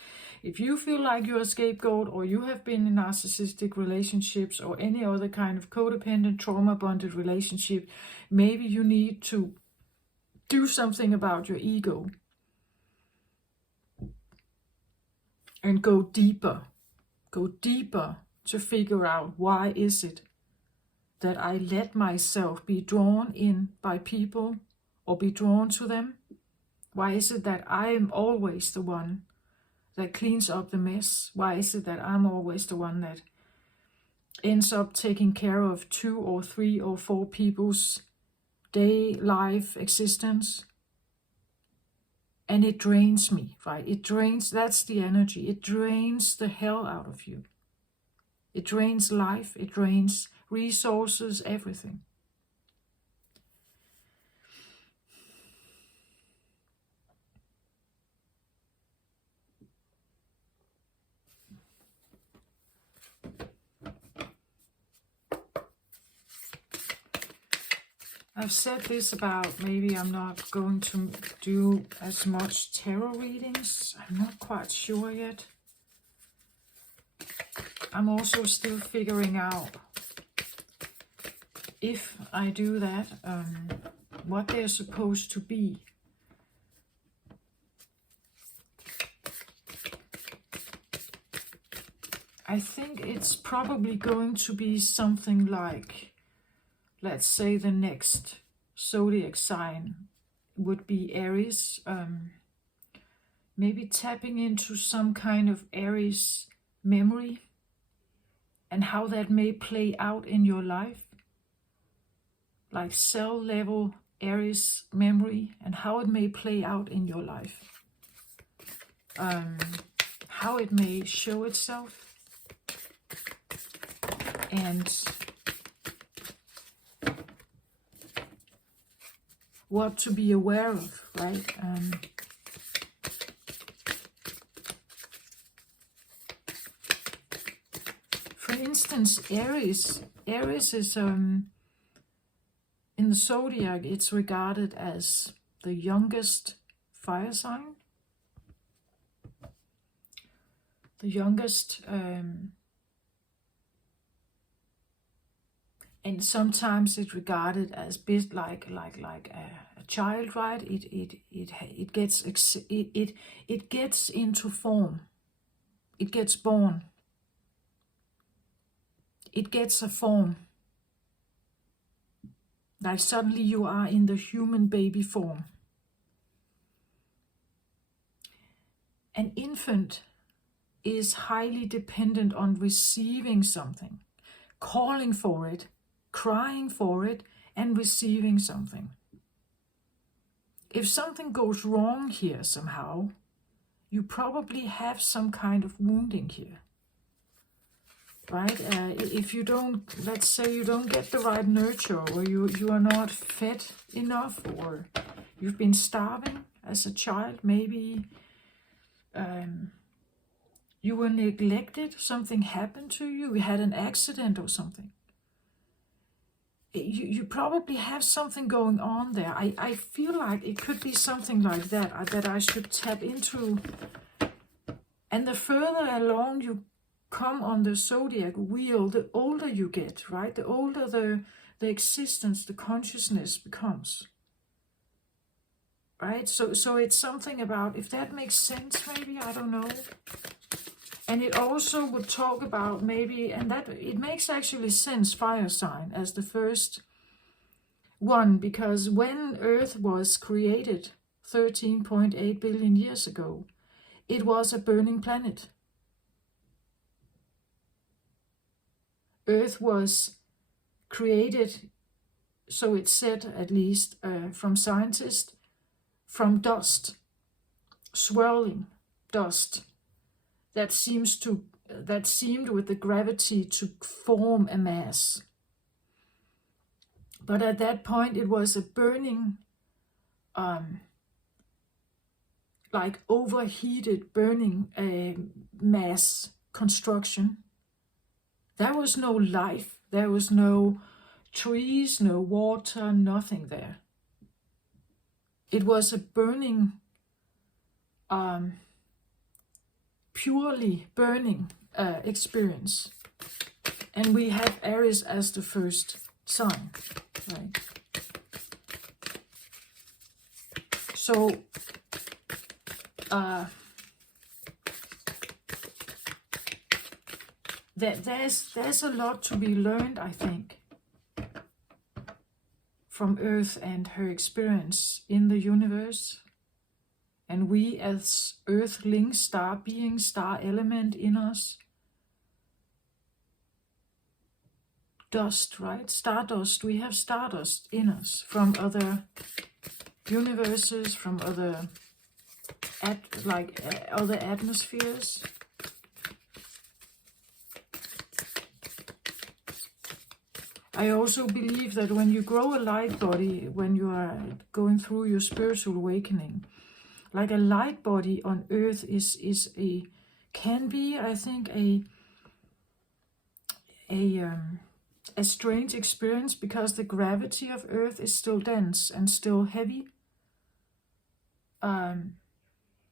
If you feel like you're a scapegoat, or you have been in narcissistic relationships or any other kind of codependent, trauma-bonded relationship, maybe you need to do something about your ego and go deeper to figure out, why is it that I let myself be drawn in by people or be drawn to them? Why is it that I am always the one that cleans up the mess? Why is it that I'm always the one that ends up taking care of 2 or 3 or 4 people's life existence? And it drains me, right? It drains, that's the energy. It drains the hell out of you. It drains life, it drains resources, everything. I've said this about, maybe I'm not going to do as much tarot readings. I'm not quite sure yet. I'm also still figuring out, if I do that, what they're supposed to be. I think it's probably going to be something like, let's say the next zodiac sign would be Aries. Maybe tapping into some kind of Aries memory and how that may play out in your life. Like cell level Aries memory and how it may play out in your life. How it may show itself. And what to be aware of, right? For instance, Aries is, in the zodiac, it's regarded as the youngest fire sign. The youngest, and sometimes it's regarded as bit like a child, right? It gets into form. It gets born. It gets a form. Like suddenly you are in the human baby form. An infant is highly dependent on receiving something, calling for it, crying for it, and receiving something. If something goes wrong here somehow, you probably have some kind of wounding here. Right? If you don't, let's say you don't get the right nurture, or you are not fed enough, or you've been starving as a child, maybe you were neglected, something happened to you, you had an accident or something. You probably have something going on there. I feel like it could be something like that, that I should tap into. And the further along you come on the zodiac wheel, the older you get, right? The older the existence, the consciousness becomes. Right? So it's something about, if that makes sense, maybe, I don't know. And it also would talk about maybe, and that it makes actually sense, fire sign as the first one, because when Earth was created 13.8 billion years ago, it was a burning planet. Earth was created, so it's said at least from scientists, from dust, swirling dust that seemed with the gravity to form a mass. But at that point it was a burning, like overheated burning mass construction. There was no life, there was no trees, no water, nothing there. It was a burning, purely burning experience. And we have Aries as the first sign, right? So, there's a lot to be learned, I think, from Earth and her experience in the universe. And we as Earthlings, star beings, star element in us, dust, right? Stardust, we have stardust in us from other universes, from other other atmospheres. I also believe that when you grow a light body, when you are going through your spiritual awakening, like a light body on Earth can be, I think, a strange experience, because the gravity of Earth is still dense and still heavy.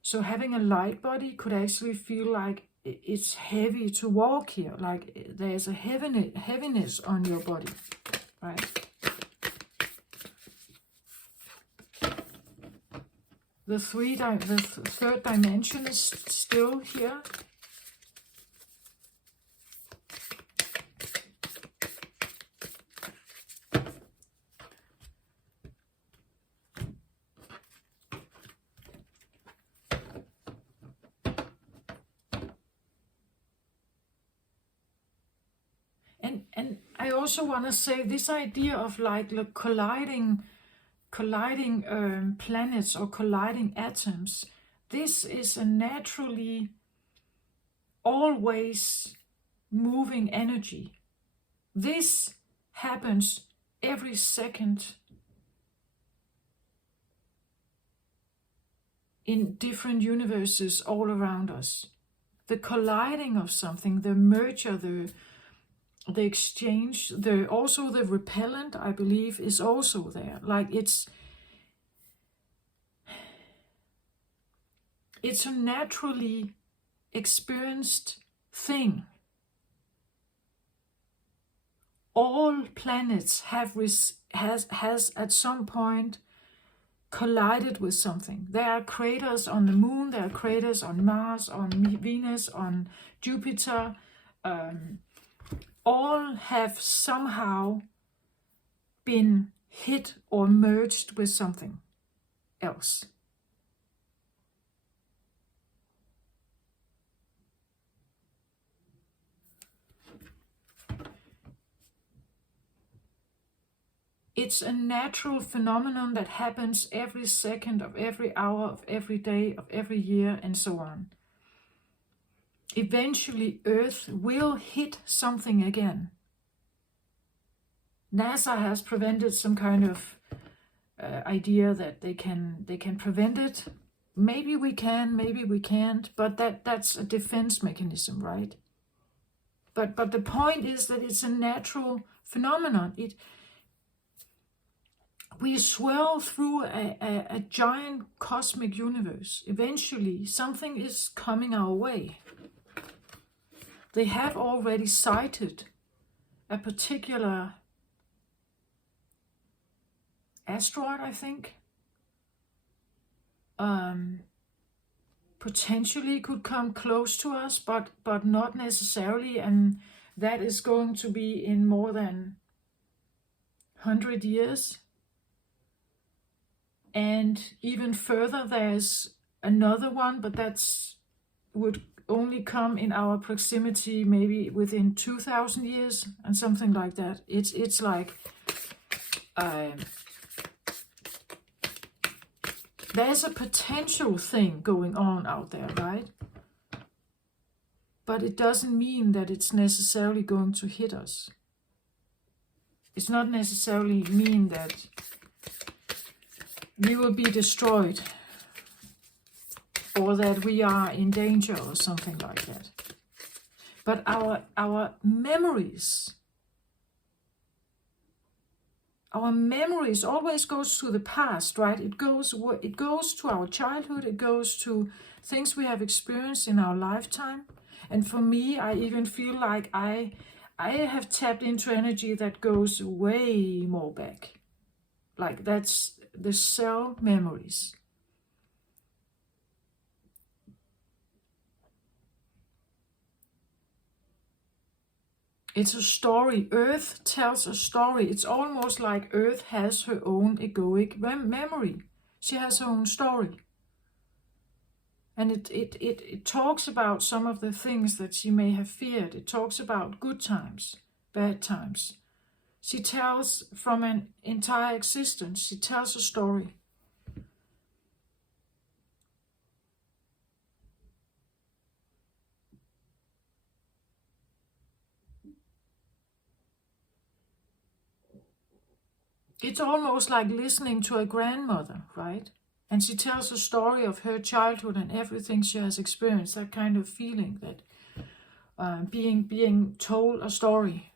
So having a light body could actually feel like it's heavy to walk here, like there's a heaviness on your body, right? The third dimension is still here. And I also want to say this idea of like colliding planets or colliding atoms. This is a naturally always moving energy. This happens every second in different universes all around us. The colliding of something, the merger, the exchange, also the repellent, I believe, is also there. Like it's a naturally experienced thing. All planets has at some point collided with something. There are craters on the moon, there are craters on Mars, on Venus, on Jupiter. All have somehow been hit or merged with something else. It's a natural phenomenon that happens every second of every hour of every day of every year and so on. Eventually Earth will hit something again. NASA has prevented some kind of idea that they can prevent it. Maybe we can, maybe we can't, but that's a defense mechanism, right? But the point is that it's a natural phenomenon. We swirl through a giant cosmic universe. Eventually, something is coming our way. They have already sighted a particular asteroid, I think. Potentially could come close to us, but not necessarily, and that is going to be in more than 100 years. And even further, there's another one, but would only come in our proximity maybe within 2,000 years and something like that. It's like there's a potential thing going on out there, right? But it doesn't mean that it's necessarily going to hit us. It's not necessarily mean that we will be destroyed or that we are in danger or something like that. But our memories, our memories always goes to the past, right? It goes to our childhood. It goes to things we have experienced in our lifetime. And for me, I even feel like I have tapped into energy that goes way more back. Like that's the cell memories. It's a story. Earth tells a story. It's almost like Earth has her own egoic memory. She has her own story. And it talks about some of the things that she may have feared. It talks about good times, bad times. She tells from an entire existence. She tells a story. It's almost like listening to a grandmother, right? And she tells a story of her childhood and everything she has experienced, that kind of feeling, that being told a story.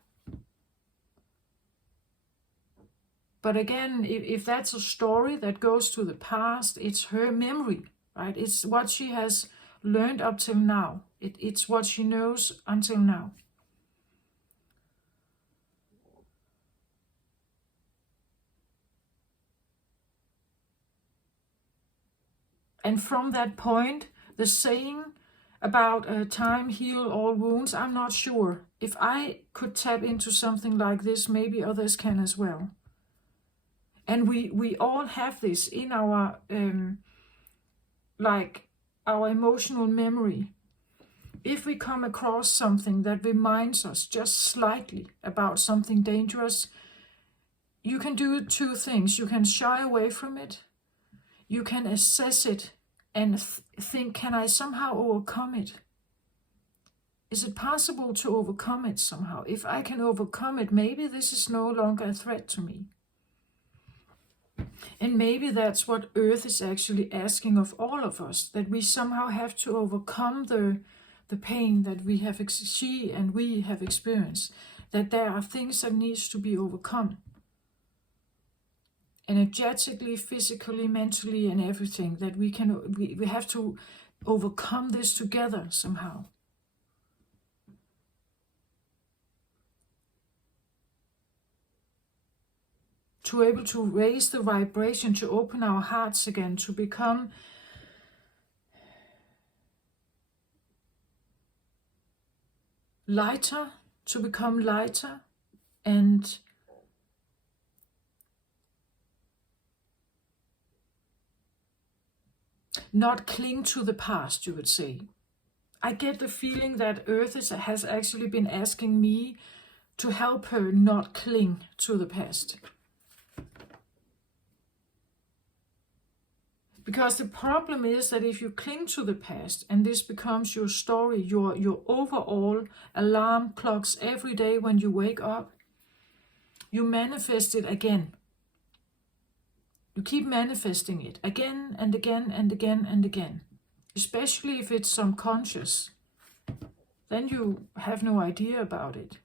But again, if that's a story that goes to the past, it's her memory, right? It's what she has learned up till now. It's what she knows until now. And from that point, the saying about time heal all wounds, I'm not sure. If I could tap into something like this, maybe others can as well. And we all have this in our our emotional memory. If we come across something that reminds us just slightly about something dangerous, you can do two things. You can shy away from it. You can assess it and think, can I somehow overcome it? Is it possible to overcome it somehow? If I can overcome it, maybe this is no longer a threat to me. And maybe that's what Earth is actually asking of all of us, that we somehow have to overcome the pain that she and we have experienced, that there are things that needs to be overcome. Energetically, physically, mentally, and everything, that we have to overcome this together somehow. To be able to raise the vibration, to open our hearts again, to become lighter, and not cling to the past, you would say. I get the feeling that Earth has actually been asking me to help her not cling to the past. Because the problem is that if you cling to the past and this becomes your story, your overall alarm clocks every day when you wake up, you manifest it again. You keep manifesting it again and again and again and again. Especially if it's subconscious. Then you have no idea about it.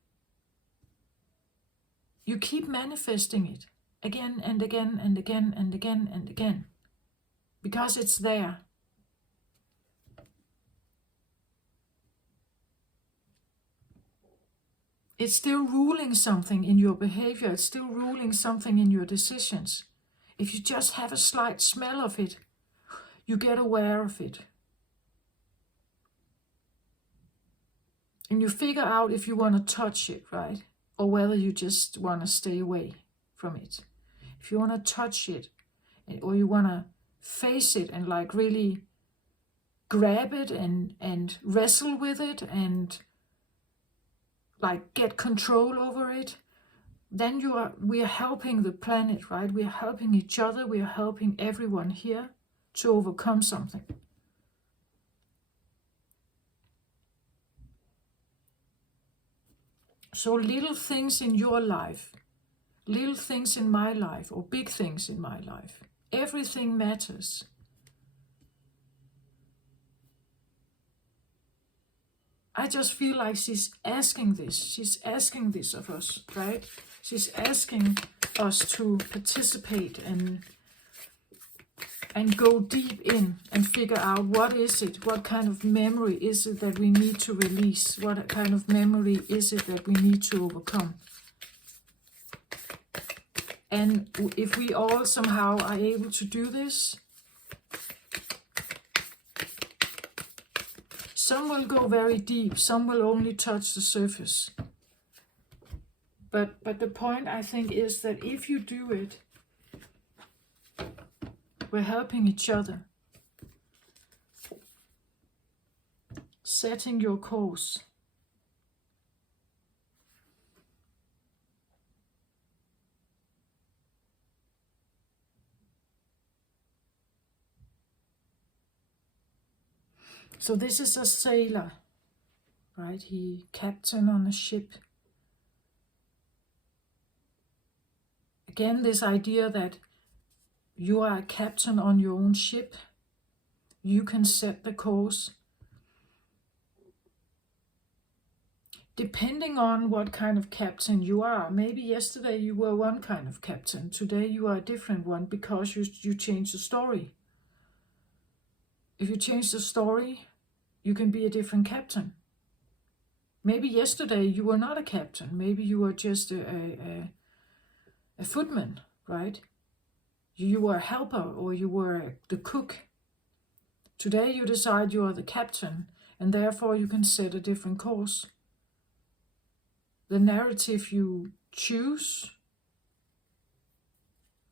You keep manifesting it again and again and again and again and again. Because it's there. It's still ruling something in your behavior. It's still ruling something in your decisions. If you just have a slight smell of it, you get aware of it. And you figure out if you want to touch it, right? Or whether you just want to stay away from it. If you want to touch it, or you want to face it and like really grab it and wrestle with it and like get control over it, then we are helping the planet, right? We are helping each other. We are helping everyone here to overcome something. So little things in your life, little things in my life, or big things in my life, everything matters. I just feel like she's asking this. She's asking this of us, right? She's asking us to participate and go deep in and figure out what is it, what kind of memory is it that we need to release, what kind of memory is it that we need to overcome. And if we all somehow are able to do this, some will go very deep, some will only touch the surface. But the point, I think, is that if you do it, we're helping each other, setting your course. So this is a sailor, right? He captain on a ship. Again, this idea that you are a captain on your own ship. You can set the course. Depending on what kind of captain you are. Maybe yesterday you were one kind of captain. Today you are a different one because you changed the story. If you change the story, you can be a different captain. Maybe yesterday you were not a captain. Maybe you were just a footman, right? You were a helper or you were the cook. Today you decide you are the captain, and therefore you can set a different course. The narrative you choose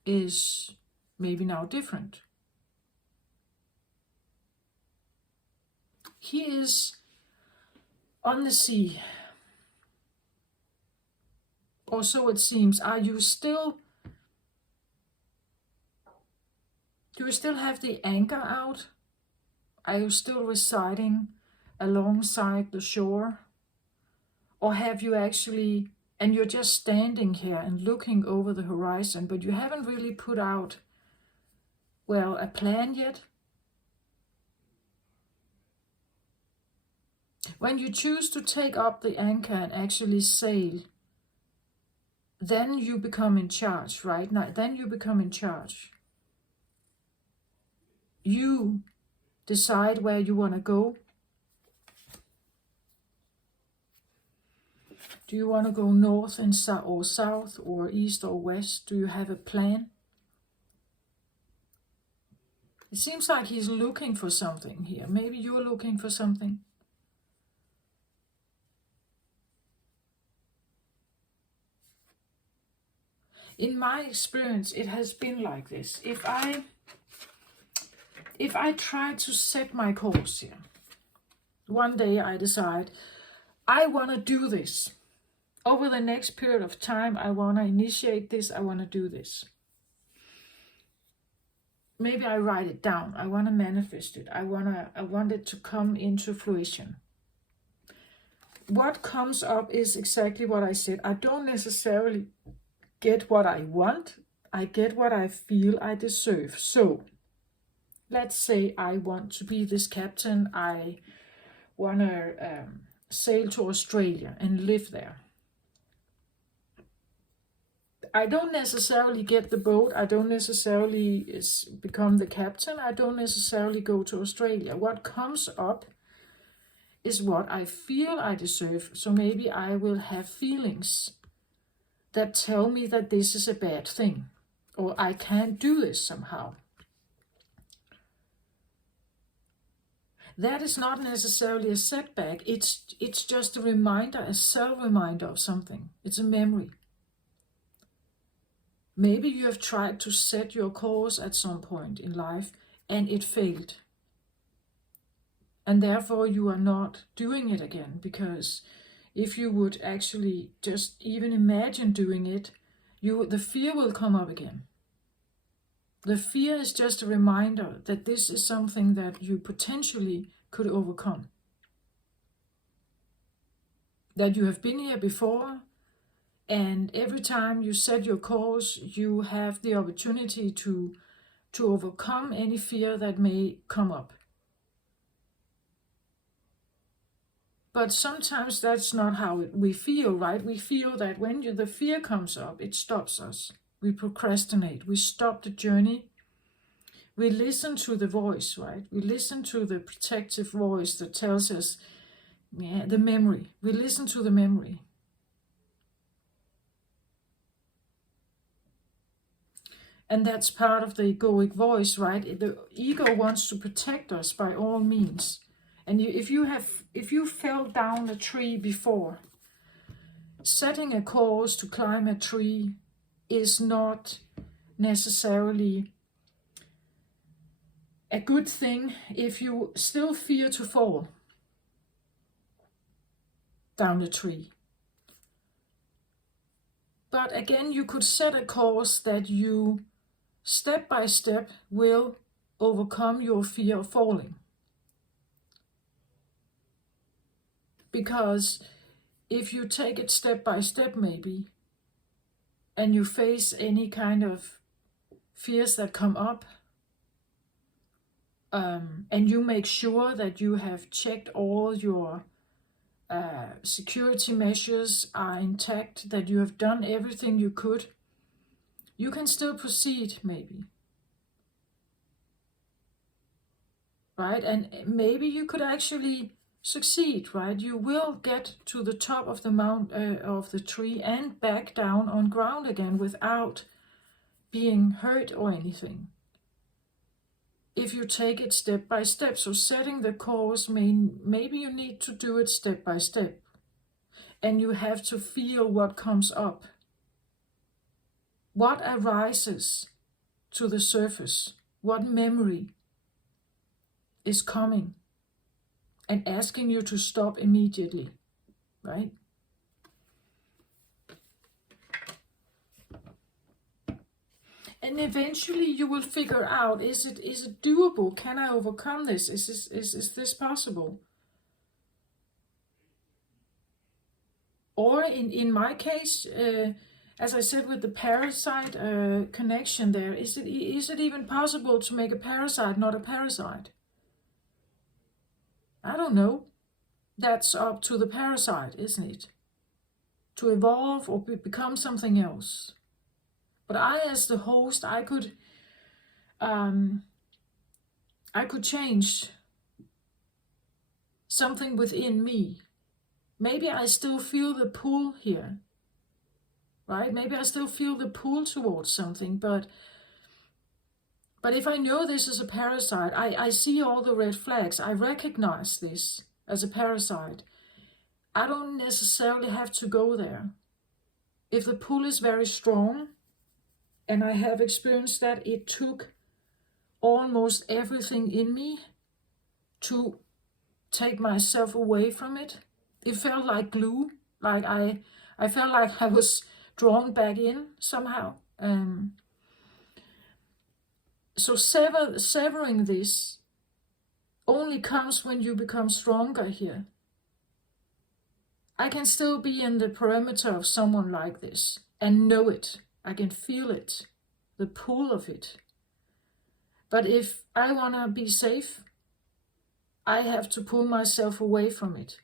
is maybe now different. He is on the sea, or so it seems. Do you still have the anchor out? Are you still residing alongside the shore? Or have you actually, and you're just standing here and looking over the horizon, but you haven't really put out, well, a plan yet? When you choose to take up the anchor and actually sail, then you become in charge, right? Now, then you become in charge. You decide where you want to go. Do you want to go north and south or east or west? Do you have a plan? It seems like he's looking for something here. Maybe you're looking for something. In my experience, it has been like this. If I try to set my course here, one day I decide, I want to do this. Over the next period of time, I want to initiate this, I want to do this. Maybe I write it down, I want to manifest it, I want it to come into fruition. What comes up is exactly what I said. I don't necessarily get what I want, I get what I feel I deserve. So, let's say I want to be this captain, I want to sail to Australia and live there. I don't necessarily get the boat, I don't necessarily become the captain, I don't necessarily go to Australia. What comes up is what I feel I deserve. So maybe I will have feelings that tell me that this is a bad thing, or I can't do this somehow. That is not necessarily a setback, it's just a reminder, a self-reminder of something. It's a memory. Maybe you have tried to set your course at some point in life and it failed. And therefore you are not doing it again, because if you would actually just even imagine doing it, the fear will come up again. The fear is just a reminder that this is something that you potentially could overcome. That you have been here before, and every time you set your course, you have the opportunity to overcome any fear that may come up. But sometimes that's not how we feel, right? We feel that when the fear comes up, it stops us. we procrastinate, we stop the journey. We listen to the voice, right? We listen to the protective voice that tells us, yeah, the memory. We listen to the memory. And that's part of the egoic voice, right? The ego wants to protect us by all means. And if you fell down a tree before, setting a course to climb a tree is not necessarily a good thing if you still fear to fall down the tree. But again, you could set a course that you step by step will overcome your fear of falling. Because if you take it step by step maybe, and you face any kind of fears that come up, and you make sure that you have checked all your security measures are intact, that you have done everything you could, you can still proceed maybe. Right? And maybe you could actually succeed, right? You will get to the top of the tree and back down on ground again without being hurt or anything, if you take it step by step. So setting the course, maybe you need to do it step by step, and you have to feel what comes up, what arises to the surface, what memory is coming and asking you to stop immediately, right? And eventually you will figure out, is it doable? Can I overcome this? Is this possible? Or in my case, as I said with the parasite connection there, is it even possible to make a parasite not a parasite? I don't know. That's up to the parasite, isn't it? To evolve or become something else. But I, as the host, I could change something within me. Maybe I still feel the pull here, right? Maybe I still feel the pull towards something, but if I know this is a parasite, I see all the red flags. I recognize this as a parasite. I don't necessarily have to go there. If the pull is very strong, and I have experienced that it took almost everything in me to take myself away from it. It felt like glue, like I felt like I was drawn back in somehow. So severing this only comes when you become stronger here. I can still be in the perimeter of someone like this and know it. I can feel it, the pull of it. But if I want to be safe, I have to pull myself away from it.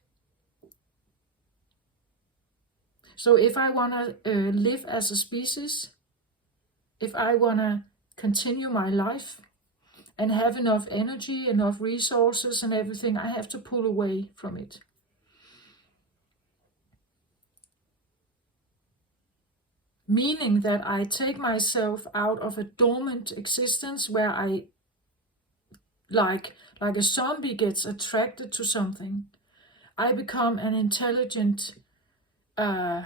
So if I want to live as a species, if I want to continue my life and have enough energy, enough resources and everything, I have to pull away from it. Meaning that I take myself out of a dormant existence where I, like a zombie, gets attracted to something. I become an intelligent, you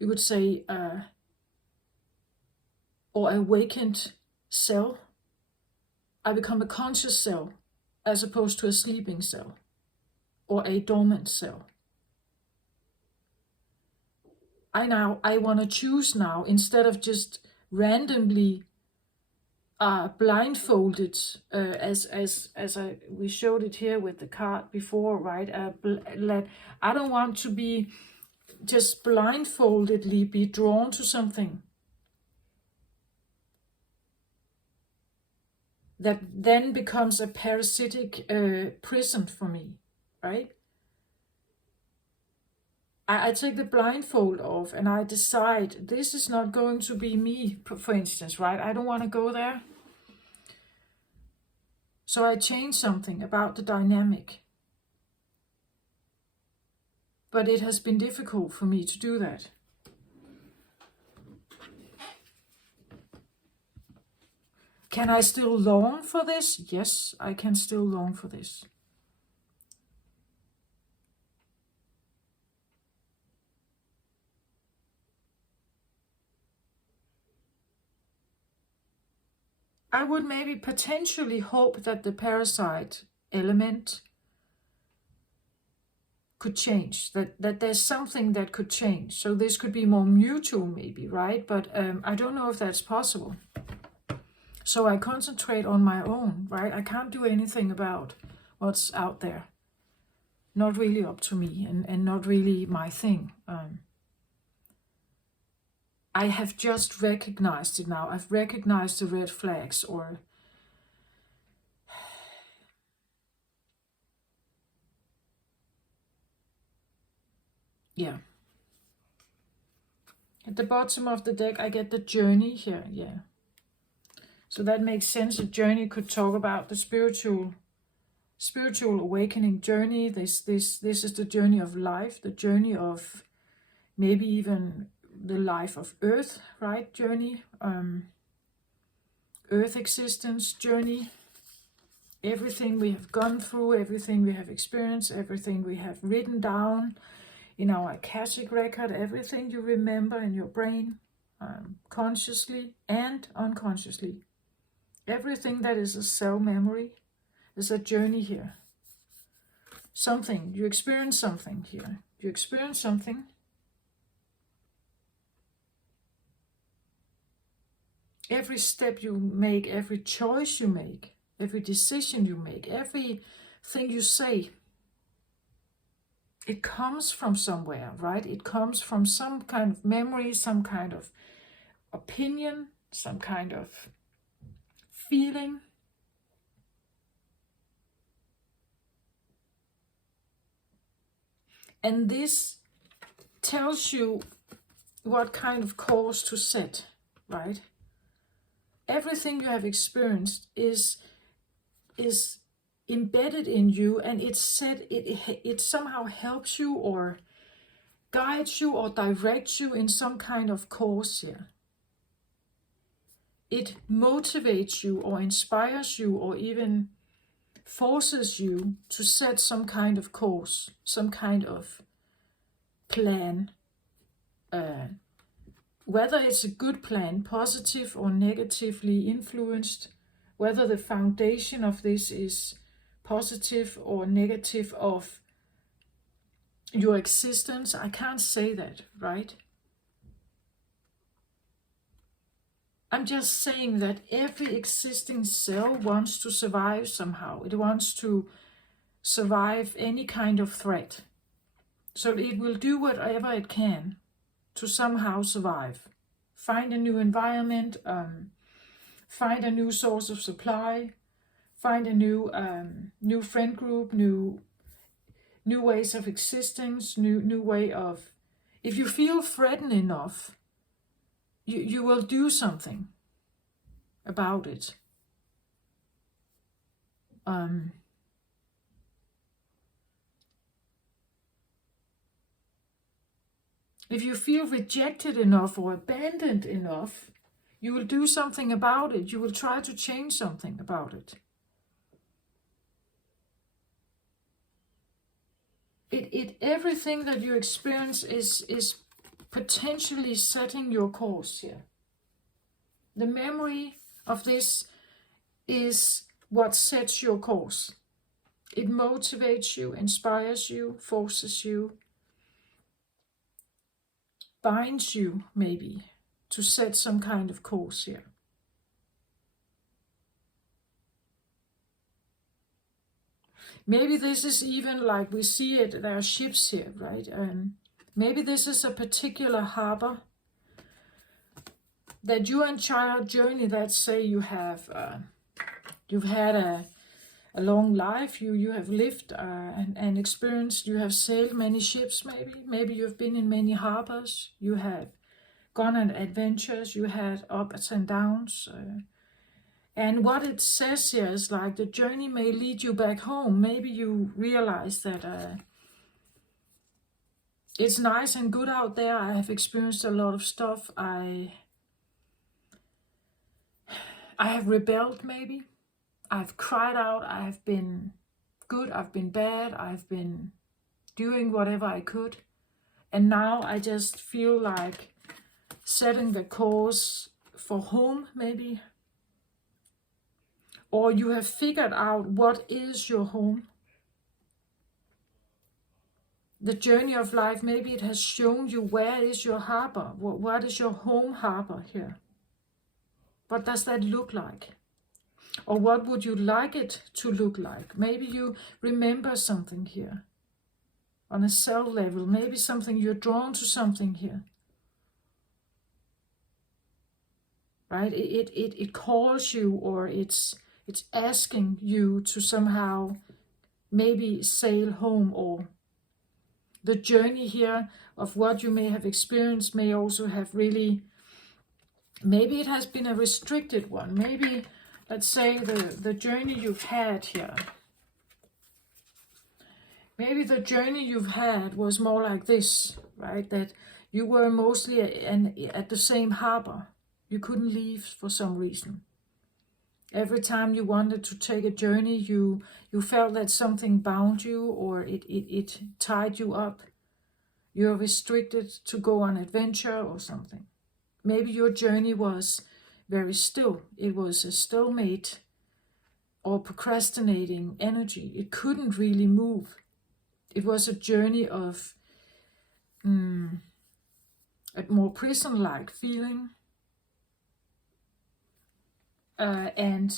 would say, or awakened cell. I become a conscious cell as opposed to a sleeping cell or a dormant cell. I want to choose now, instead of just randomly blindfolded, as we showed it here with the card before, right? I don't want to be just blindfoldedly be drawn to something that then becomes a parasitic prison for me, right? I take the blindfold off and I decide this is not going to be me, for instance, right? I don't want to go there. So I change something about the dynamic. But it has been difficult for me to do that. Can I still long for this? Yes, I can still long for this. I would maybe potentially hope that the parasite element could change, that there's something that could change. So this could be more mutual maybe, right? But I don't know if that's possible. So I concentrate on my own, right? I can't do anything about what's out there. Not really up to me and not really my thing. I have just recognized it now. I've recognized the red flags, or yeah. At the bottom of the deck, I get the journey here, yeah. So that makes sense. A journey could talk about the spiritual awakening journey. This is the journey of life, the journey of maybe even the life of Earth, right? Journey, Earth existence journey. Everything we have gone through, everything we have experienced, everything we have written down in our Akashic record, everything you remember in your brain, consciously and unconsciously. Everything that is a cell memory is a journey here. Something, you experience something here. You experience something. Every step you make, every choice you make, every decision you make, everything you say, it comes from somewhere, right? It comes from some kind of memory, some kind of opinion, some kind of feeling. And this tells you what kind of course to set, right? Everything you have experienced is embedded in you, and it somehow helps you or guides you or directs you in some kind of course here. It motivates you or inspires you or even forces you to set some kind of course, some kind of plan. Whether it's a good plan, positive or negatively influenced, whether the foundation of this is positive or negative of your existence, I can't say that, right? I'm just saying that every existing cell wants to survive somehow. It wants to survive any kind of threat. So it will do whatever it can to somehow survive. Find a new environment, find a new source of supply, find a new friend group, new ways of existence, new way of... If you feel threatened enough, you will do something about it. If you feel rejected enough or abandoned enough, you will do something about it. You will try to change something about it. Everything that you experience is potentially setting your course here. The memory of this is what sets your course. It motivates you, inspires you, forces you, binds you maybe to set some kind of course here. Maybe this is even like we see it, there are ships here, right? Maybe this is a particular harbor that your entire journey, let's say you have, you've had a long life. You have lived and experienced. You have sailed many ships, maybe you've been in many harbors. You have gone on adventures. You had ups and downs. And what it says here is like the journey may lead you back home. Maybe you realize that it's nice and good out there. I have experienced a lot of stuff. I have rebelled, maybe. I've cried out. I have been good. I've been bad. I've been doing whatever I could. And now I just feel like setting the course for home, maybe. Or you have figured out what is your home. The journey of life, maybe it has shown you where is your harbor. What is your home harbor here? What does that look like? Or what would you like it to look like? Maybe you remember something here on a cell level. Maybe something, you're drawn to something here. Right? It calls you, or it's asking you to somehow maybe sail home. Or the journey here of what you may have experienced may also have really, maybe it has been a restricted one. Maybe, let's say, the journey you've had here. Maybe the journey you've had was more like this, right? That you were mostly at the same harbor. You couldn't leave for some reason. Every time you wanted to take a journey, you felt that something bound you, or it tied you up. You're restricted to go on adventure or something. Maybe your journey was very still. It was a stalemate or procrastinating energy. It couldn't really move. It was a journey of a more prison-like feeling. And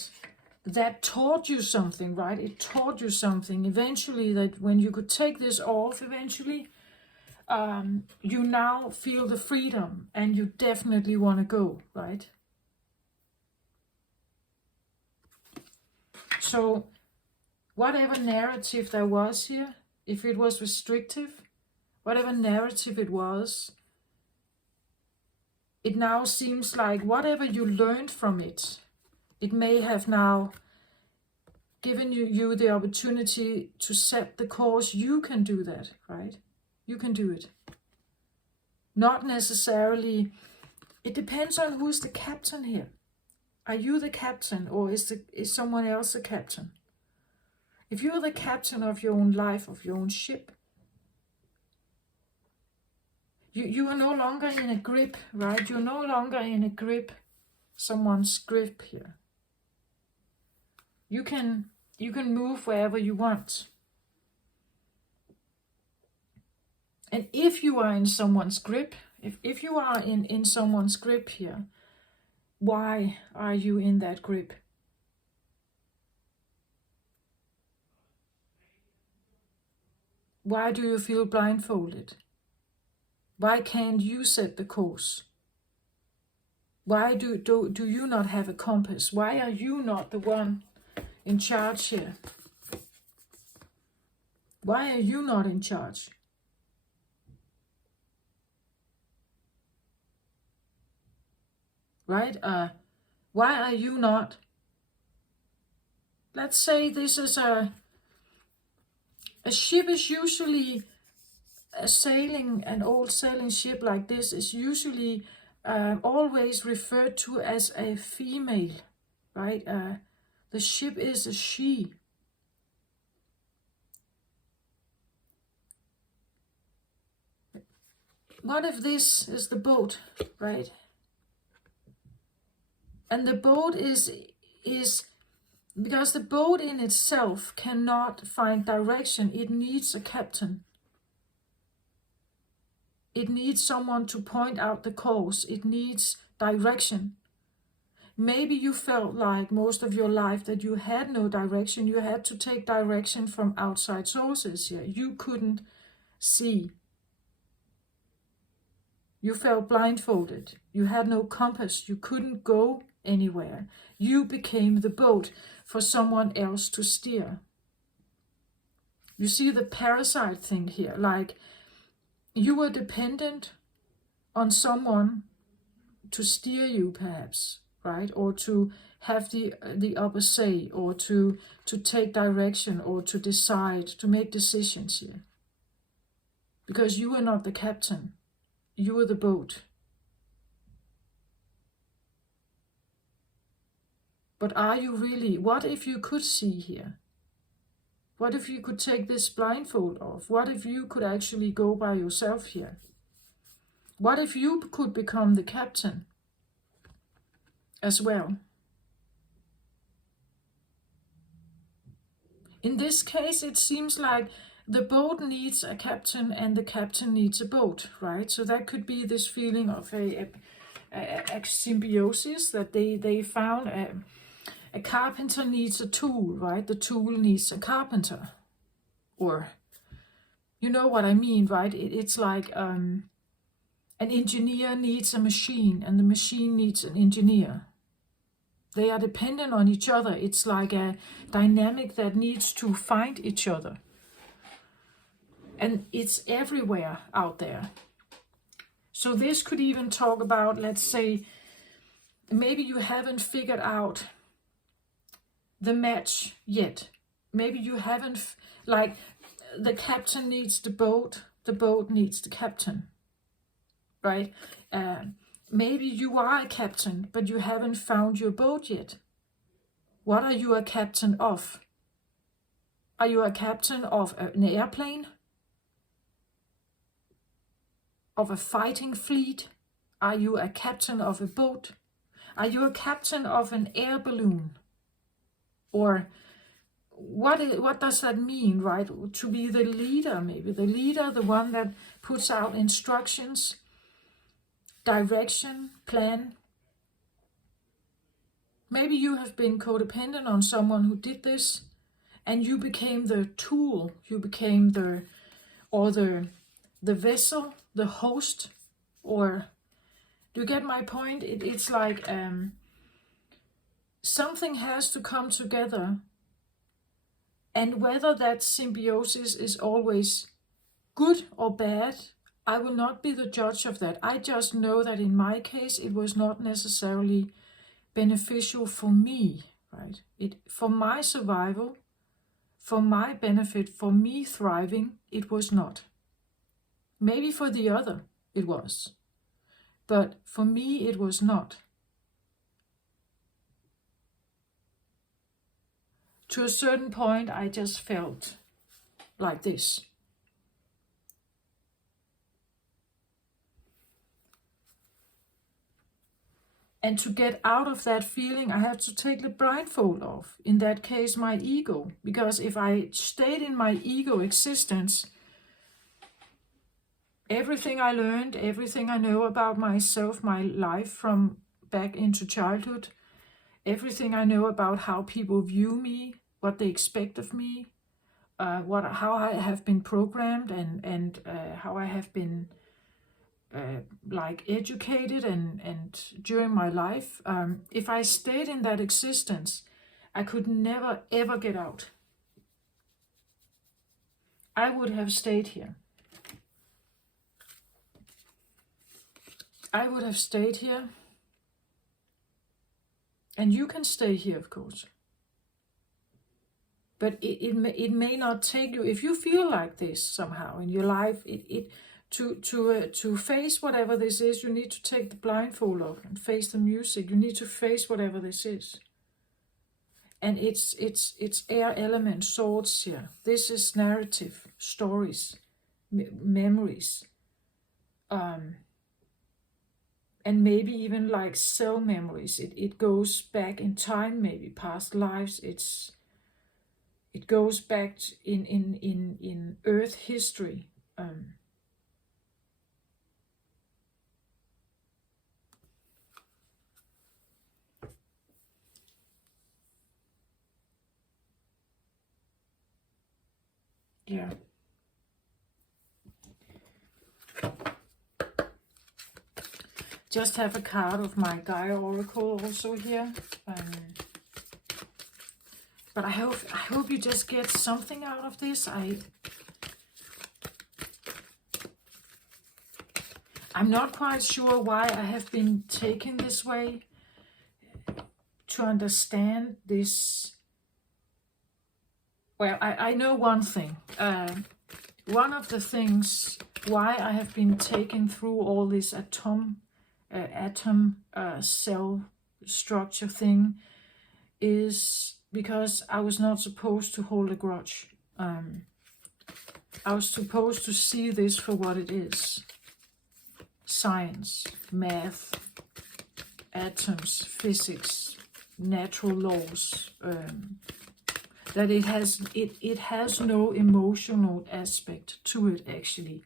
that taught you something, right? It taught you something eventually, that when you could take this off eventually, you now feel the freedom and you definitely want to go, right? So whatever narrative there was here, if it was restrictive, whatever narrative it was, it now seems like whatever you learned from it, it may have now given you the opportunity to set the course. You can do that, right? You can do it. Not necessarily, it depends on who's the captain here. Are you the captain, or is someone else the captain? If you're the captain of your own life, of your own ship, you are no longer in a grip, right? You're no longer in a grip, someone's grip here. You can move wherever you want. And if you are in someone's grip, if you are in someone's grip here, why are you in that grip? Why do you feel blindfolded? Why can't you set the course? Why do you not have a compass? Why are you not the one in charge here? Why are you not in charge? Right? Why are you not? Let's say this is a ship is usually an old sailing ship like this is usually always referred to as a female, right? The ship is a she. What if this is the boat, right? And the boat is because the boat in itself cannot find direction. It needs a captain. It needs someone to point out the course. It needs direction. Maybe you felt like most of your life that you had no direction. You had to take direction from outside sources here. You couldn't see. You felt blindfolded. You had no compass. You couldn't go anywhere. You became the boat. for someone else to steer. You see the parasite thing here, like you were dependent on someone to steer you, perhaps, right? Or to have the upper say, or to take direction, or to decide, to make decisions here. Because you were not the captain, you were the boat. But are you really? What if you could see here? What if you could take this blindfold off? What if you could actually go by yourself here? What if you could become the captain as well? In this case, it seems like the boat needs a captain and the captain needs a boat, right? So that could be this feeling of a symbiosis, that they found a carpenter needs a tool, right? The tool needs a carpenter. Or, you know what I mean, right? It's like an engineer needs a machine and the machine needs an engineer. They are dependent on each other. It's like a dynamic that needs to find each other. And it's everywhere out there. So this could even talk about, let's say, maybe you haven't figured out the match yet. Maybe you haven't, like, the captain needs the boat needs the captain, right? Maybe you are a captain, but you haven't found your boat yet. What are you a captain of? Are you a captain of an airplane? Of a fighting fleet? Are you a captain of a boat? Are you a captain of an air balloon? Or what does that mean, right? To be the leader, maybe. The leader, the one that puts out instructions, direction, plan. Maybe you have been codependent on someone who did this, and you became the tool, you became the vessel, the host, or do you get my point? It's like something has to come together, and whether that symbiosis is always good or bad, I will not be the judge of that. I just know that in my case, it was not necessarily beneficial for me, right? For my survival, for my benefit, for me thriving, it was not. Maybe for the other, it was. But for me, it was not. To a certain point, I just felt like this. And to get out of that feeling, I have to take the blindfold off. In that case, my ego. Because if I stayed in my ego existence, everything I learned, everything I know about myself, my life from back into childhood, everything I know about how people view me, what they expect of me, how I have been programmed, and how I have been like educated and during my life. If I stayed in that existence, I could never ever get out. I would have stayed here. I would have stayed here. And you can stay here, of course. But it may not take you, if you feel like this somehow in your life, to face whatever this is, you need to take the blindfold off and face the music. You need to face whatever this is. And it's air element, swords here. This is narrative, stories, memories. And maybe even like cell memories. It goes back in time, maybe past lives. It goes back in Earth history. Yeah. Just have a card of my Gaia Oracle also here. But I hope you just get something out of this. I'm not quite sure why I have been taken this way to understand this. Well, I know one thing. One of the things why I have been taken through all this atom cell structure thing is because I was not supposed to hold a grudge. I was supposed to see this for what it is. Science, math, atoms, physics, natural laws, that it has no emotional aspect to it actually.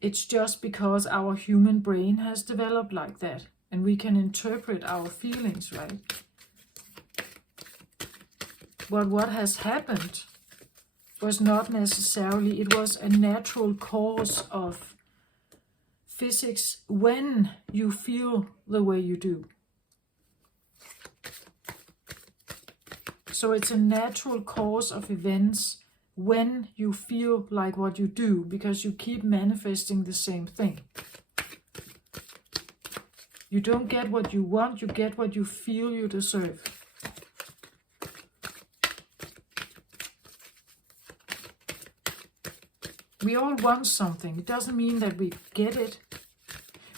It's just because our human brain has developed like that, and we can interpret our feelings, right? But what has happened was not necessarily, it was a natural cause of physics when you feel the way you do. So it's a natural cause of events when you feel like what you do, because you keep manifesting the same thing. You don't get what you want, you get what you feel you deserve. We all want something. It doesn't mean that we get it.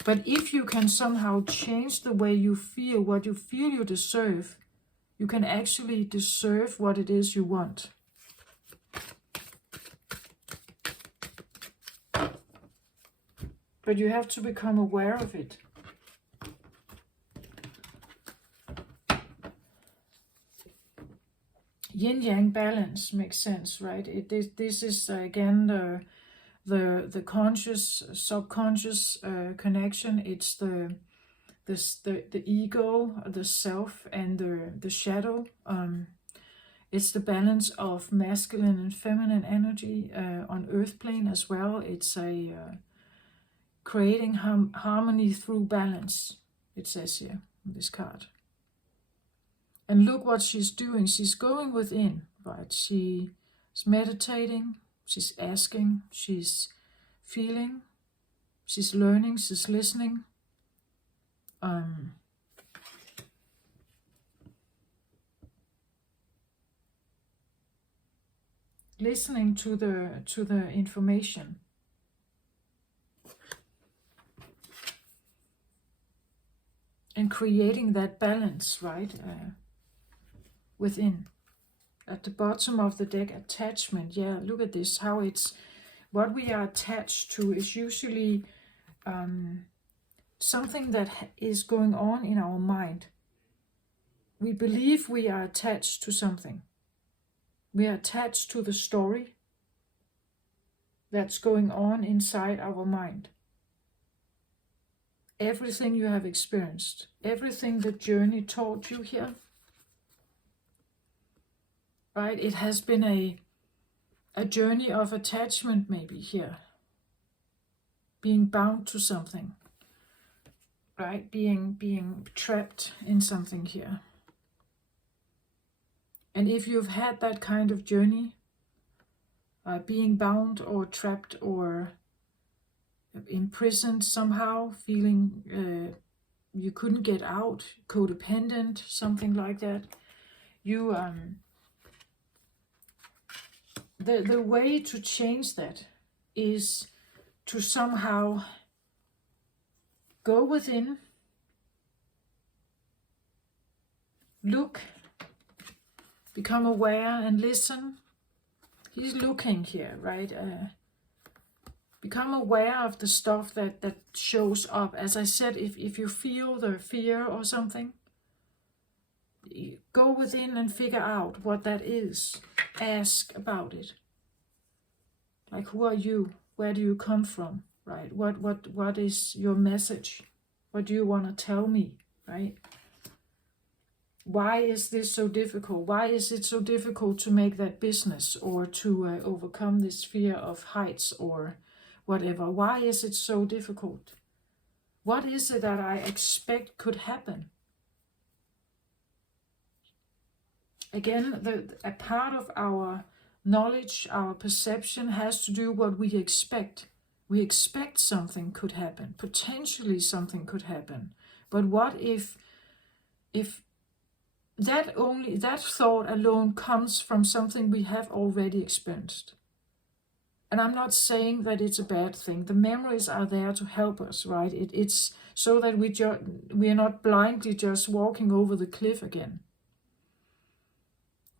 But if you can somehow change the way you feel, what you feel you deserve, you can actually deserve what it is you want. But you have to become aware of it. Yin-yang balance makes sense, right? This is again the conscious, subconscious connection. It's the ego, the self, and the shadow. It's the balance of masculine and feminine energy on earth plane as well. It's a creating harmony through balance, it says here on this card. And look what she's doing. She's going within, right? She's meditating, she's asking, she's feeling, she's learning, she's listening. Listening to the information. And creating that balance, right? Within. At the bottom of the deck, attachment. Yeah, look at this, how it's, what we are attached to is usually something that is going on in our mind. We believe we are attached to something. We are attached to the story that's going on inside our mind. Everything you have experienced, everything the journey taught you here, right? It has been a journey of attachment maybe here. Being bound to something, right? Being trapped in something here. And if you've had that kind of journey, being bound or trapped or imprisoned somehow, feeling you couldn't get out, codependent, something like that, you the way to change that is to somehow go within, look, become aware and listen. He's looking here, right? Become aware of the stuff that shows up. As I said, if you feel the fear or something, go within and figure out what that is. Ask about it. Like, who are you? Where do you come from? Right? What is your message? What do you want to tell me? Right? Why is this so difficult? Why is it so difficult to make that business, or to overcome this fear of heights or whatever? Why is it so difficult? What is it that I expect could happen? Again, a part of our knowledge, our perception has to do what we expect. We expect something could happen, potentially something could happen. But what if that thought alone comes from something we have already experienced? And I'm not saying that it's a bad thing. The memories are there to help us, right? It's so that we are not blindly just walking over the cliff again.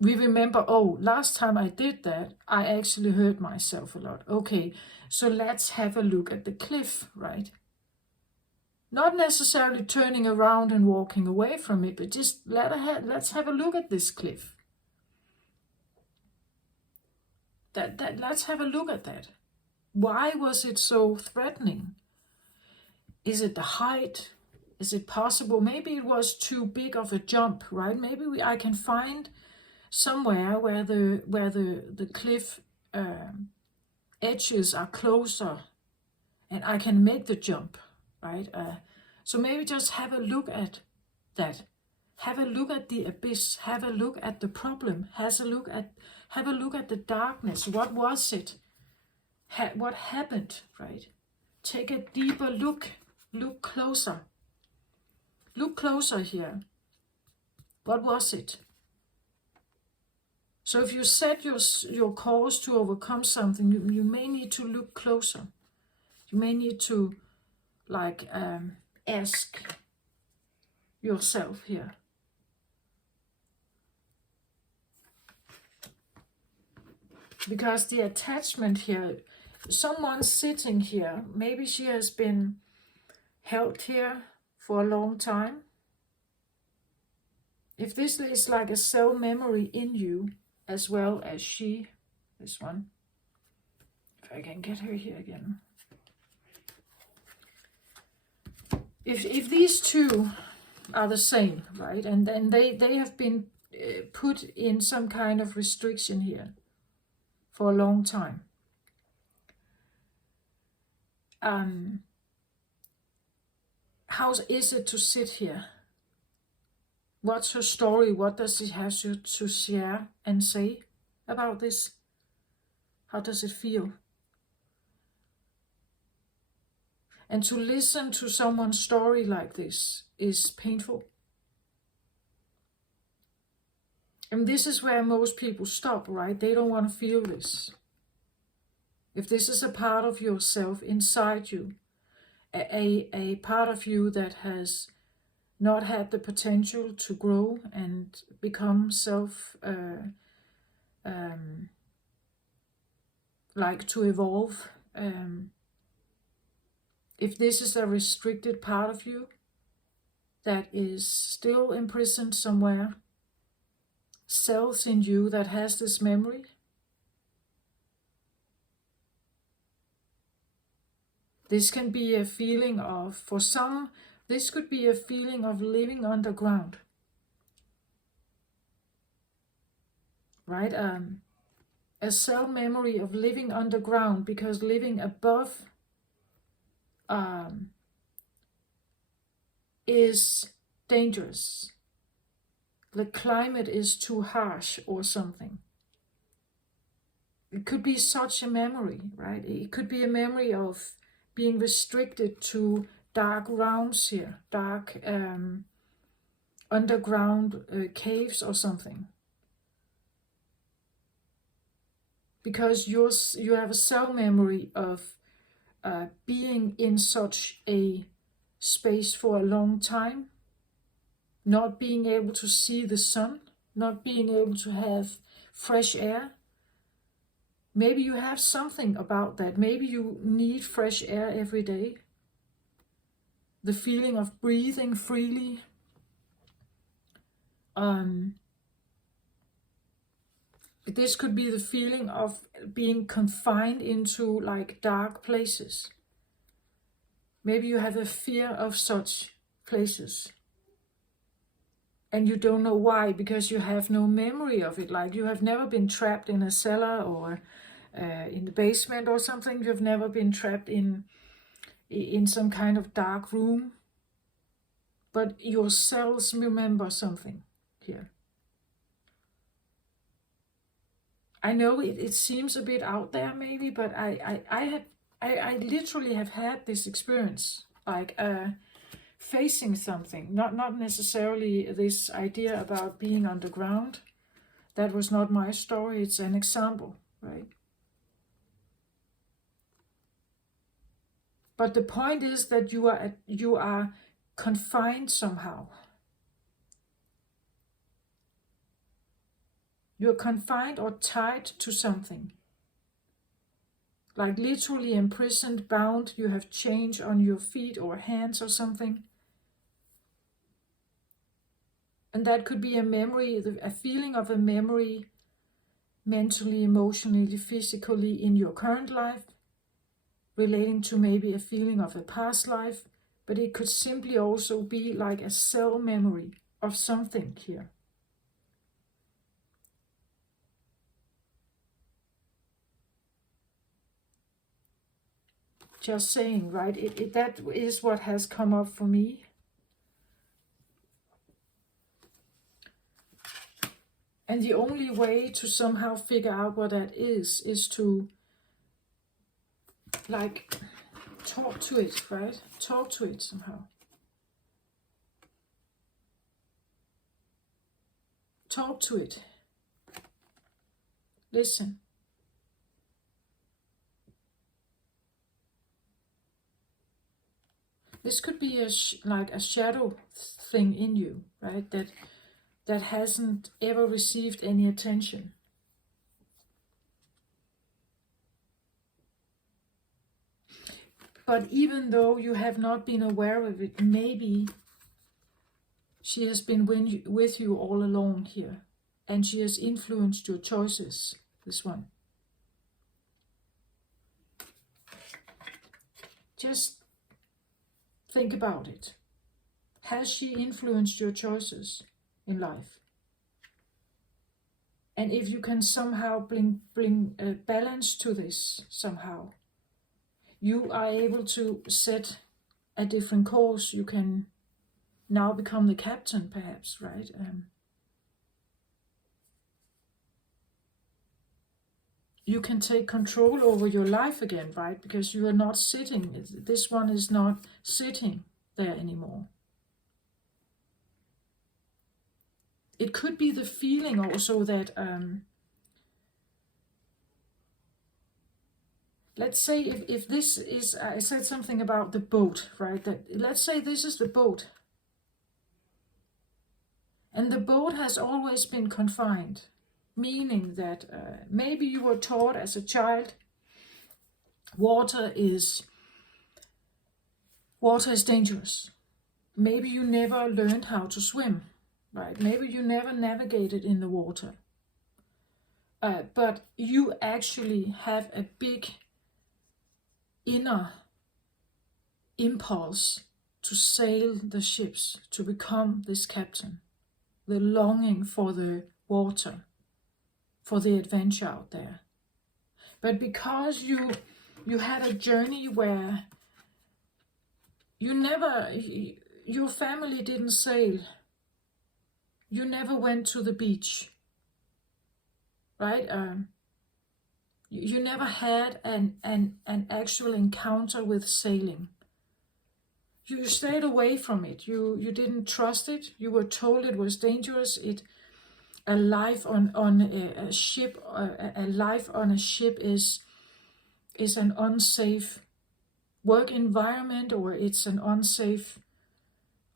We remember, oh, last time I did that, I actually hurt myself a lot. Okay, so let's have a look at the cliff, right? Not necessarily turning around and walking away from it, but just let's have a look at this cliff. Let's have a look at that. Why was it so threatening? Is it the height? Is it possible? Maybe it was too big of a jump, right? Maybe I can find somewhere where the cliff edges are closer and I can make the jump, right? So maybe just have a look at that. Have a look at the abyss. Have a look at the problem. Have a look at the darkness. What was it? What happened, right? Take a deeper look. Look closer. Look closer here. What was it? So if you set your course to overcome something, you may need to look closer. You may need to ask yourself here. Because the attachment here, someone sitting here, maybe she has been held here for a long time. If this is like a cell memory in you, as well as this one, if I can get her here again. If these two are the same, right, and then they have been put in some kind of restriction here for a long time. How is it to sit here? What's her story? What does she have to share and say about this? How does it feel? And to listen to someone's story like this is painful. And this is where most people stop, right? They don't want to feel this. If this is a part of yourself inside you, a part of you that has not had the potential to grow and become to evolve, if this is a restricted part of you that is still imprisoned somewhere, cells in you that has this memory, this can be a feeling of, for some, this could be a feeling of living underground, right? A cell memory of living underground, because living above is dangerous. The climate is too harsh or something. It could be such a memory, right? It could be a memory of being restricted to dark rounds here, dark underground caves or something. Because you have a cell memory of being in such a space for a long time, not being able to see the sun, not being able to have fresh air. Maybe you have something about that. Maybe you need fresh air every day. The feeling of breathing freely. This could be the feeling of being confined into dark places. Maybe you have a fear of such places. And you don't know why, because you have no memory of it. Like you have never been trapped in a cellar or in the basement or something. You've never been trapped in some kind of dark room. But your cells remember something here. I know it seems a bit out there maybe, but I literally have had this experience, like facing something, not necessarily this idea about being underground. That was not my story. It's an example, right? But the point is that you are confined somehow. You're confined or tied to something. Like literally imprisoned, bound, you have chains on your feet or hands or something. And that could be a memory, a feeling of a memory, mentally, emotionally, physically in your current life, relating to maybe a feeling of a past life, but it could simply also be like a cell memory of something here. Just saying, right? That is what has come up for me. And the only way to somehow figure out what that is to like talk to it, right? Talk to it somehow. Talk to it. Listen. This could be like a shadow thing in you, right? That hasn't ever received any attention. But even though you have not been aware of it, maybe she has been with you all along here, and she has influenced your choices, this one. Just think about it. Has she influenced your choices in life? And if you can somehow bring a balance to this somehow, you are able to set a different course. You can now become the captain, perhaps, right? You can take control over your life again, right? Because you are not sitting. This one is not sitting there anymore. It could be the feeling also that, let's say if this is, I said something about the boat, right? That let's say this is the boat. And the boat has always been confined, meaning that maybe you were taught as a child, water is dangerous. Maybe you never learned how to swim, right? Maybe you never navigated in the water. But you actually have a big inner impulse to sail the ships, to become this captain. The longing for the water, for the adventure out there. But because you had a journey where your family didn't sail, you never went to the beach, right? You never had an actual encounter with sailing. You stayed away from it. You didn't trust it. You were told it was dangerous. A life on a ship, a life on a ship is an unsafe work environment, or it's an unsafe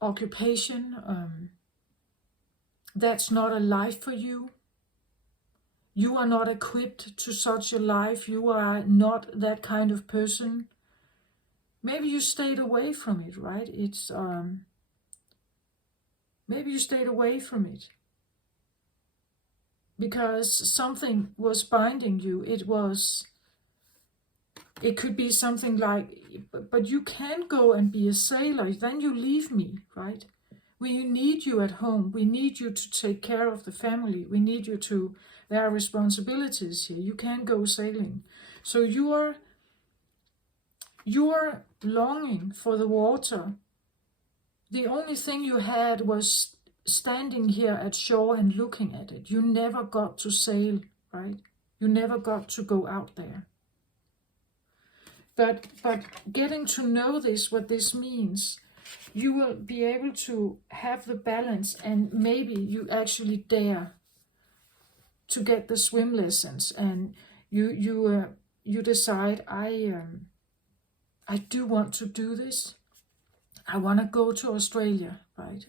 occupation. That's not a life for you. You are not equipped to such a life. You are not that kind of person. Maybe you stayed away from it, right? It's maybe you stayed away from it because something was binding you. It could be something like, but you can go and be a sailor, then you leave me, right? We need you at home. We need you to take care of the family. We need you to, there are responsibilities here. You can't go sailing. So you're longing for the water. The only thing you had was standing here at shore and looking at it. You never got to sail, right? You never got to go out there. But getting to know this, what this means, you will be able to have the balance, and maybe you actually dare to get the swim lessons, and you decide, I do want to do this. I want to go to Australia, right?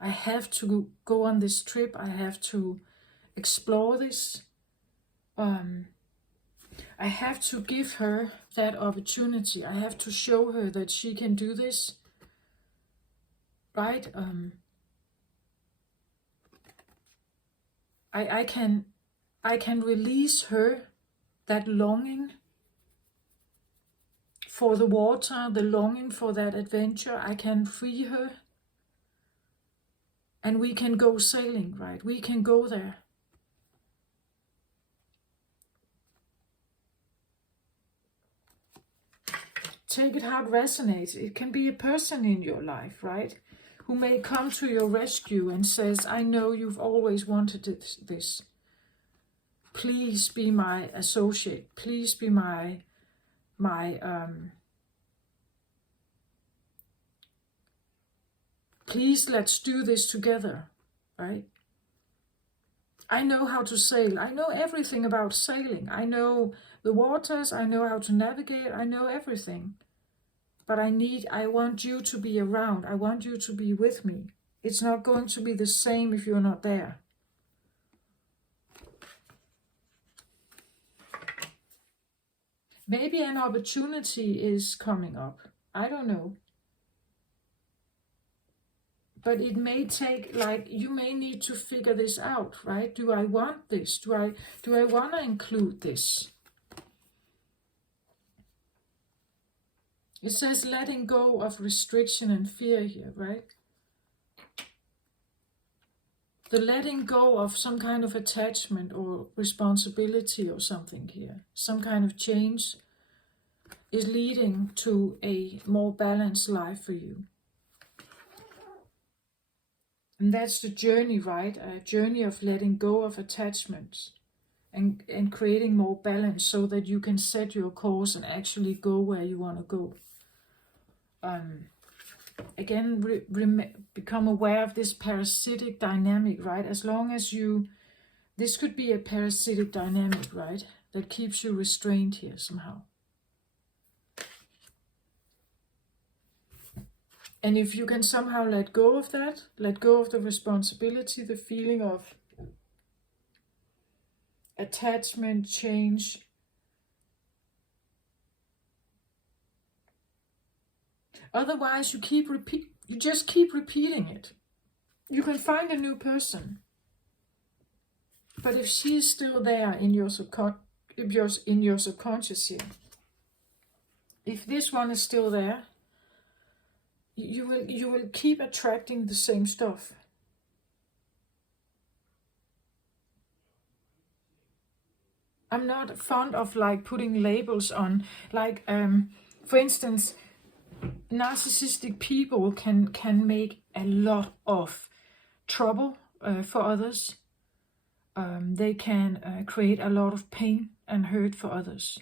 I have to go on this trip. I have to explore this. I have to give her that opportunity. I have to show her that she can do this, right? I can release her that longing for the water, the longing for that adventure. I can free her, and we can go sailing, right? We can go there. Take it how it resonates. It can be a person in your life, right? Who may come to your rescue and says, I know you've always wanted this. Please be my associate. Please be my please, let's do this together, right? I know how to sail. I know everything about sailing. I know the waters. I know how to navigate. I know everything. But I want you to be around. I want you to be with me. It's not going to be the same if you're not there. Maybe an opportunity is coming up. I don't know. But it may take, like, you may need to figure this out, right? Do I want this? Do I want to include this? It says letting go of restriction and fear here, right? The letting go of some kind of attachment or responsibility or something here, some kind of change, is leading to a more balanced life for you. And that's the journey, right? A journey of letting go of attachments and creating more balance so that you can set your course and actually go where you want to go. Again, become aware of this parasitic dynamic, right? As long as this could be a parasitic dynamic, right? That keeps you restrained here somehow. And if you can somehow let go of that, let go of the responsibility, the feeling of attachment, change, otherwise you just keep repeating it. You can find a new person, but if she is still there in your subconscious here, if this one is still there, you will keep attracting the same stuff. I'm not fond of like putting labels on, like for instance, narcissistic people can make a lot of trouble for others. They can create a lot of pain and hurt for others.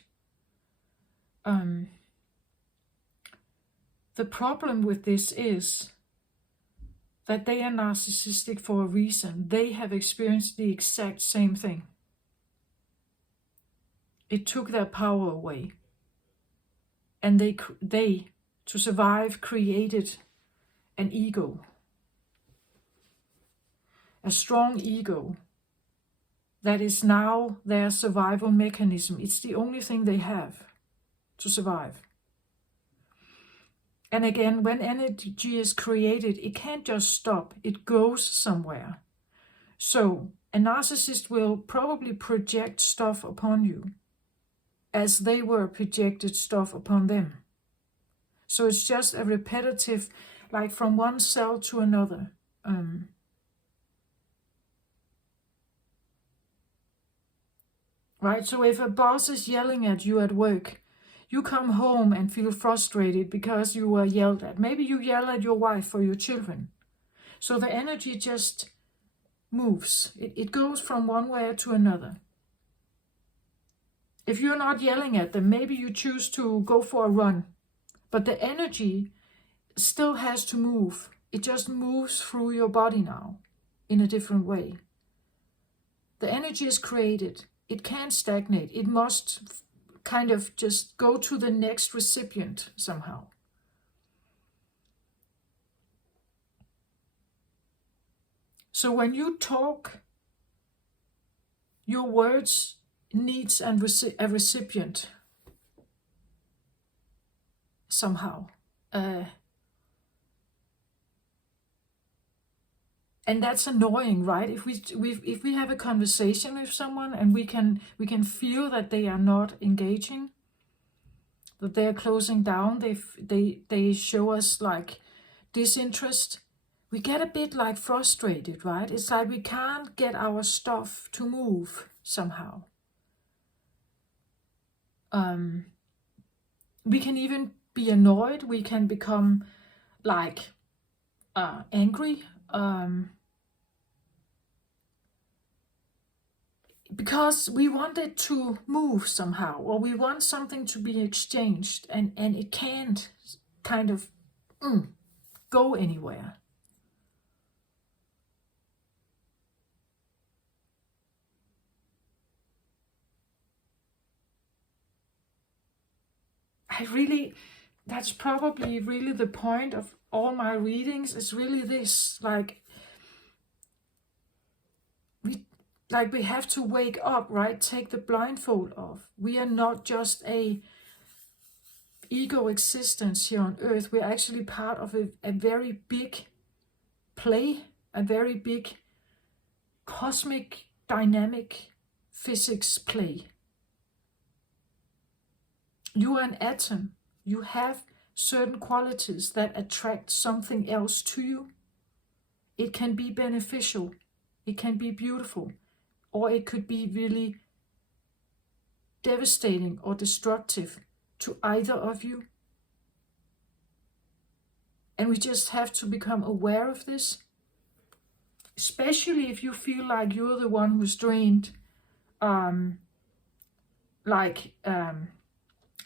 The problem with this is that they are narcissistic for a reason. They have experienced the exact same thing. It took their power away. And they to survive, created an ego. A strong ego that is now their survival mechanism. It's the only thing they have to survive. And again, when energy is created, it can't just stop. It goes somewhere. So a narcissist will probably project stuff upon you as they were projected stuff upon them. So it's just a repetitive, like from one cell to another. Right? So if a boss is yelling at you at work, you come home and feel frustrated because you were yelled at. Maybe you yell at your wife or your children. So the energy just moves. It goes from one way to another. If you're not yelling at them, maybe you choose to go for a run. But the energy still has to move. It just moves through your body now in a different way. The energy is created. It can't stagnate. It must kind of just go to the next recipient somehow. So when you talk, your words needs a recipient somehow. And that's annoying, right? If we have a conversation with someone and we can feel that they are not engaging, that they are closing down, they show us like disinterest, we get a bit like frustrated, right? It's like we can't get our stuff to move somehow. We can even be annoyed. We can become like angry. Because we want it to move somehow, or we want something to be exchanged, and it can't kind of go anywhere. That's probably really the point of all my readings, is really this, like we have to wake up, right? Take the blindfold off. We are not just a ego existence here on earth. We're actually part of a very big play, a very big cosmic dynamic physics play. You are an atom. You have certain qualities that attract something else to you. It can be beneficial. It can be beautiful. Or it could be really devastating or destructive to either of you. And we just have to become aware of this. Especially if you feel like you're the one who's drained,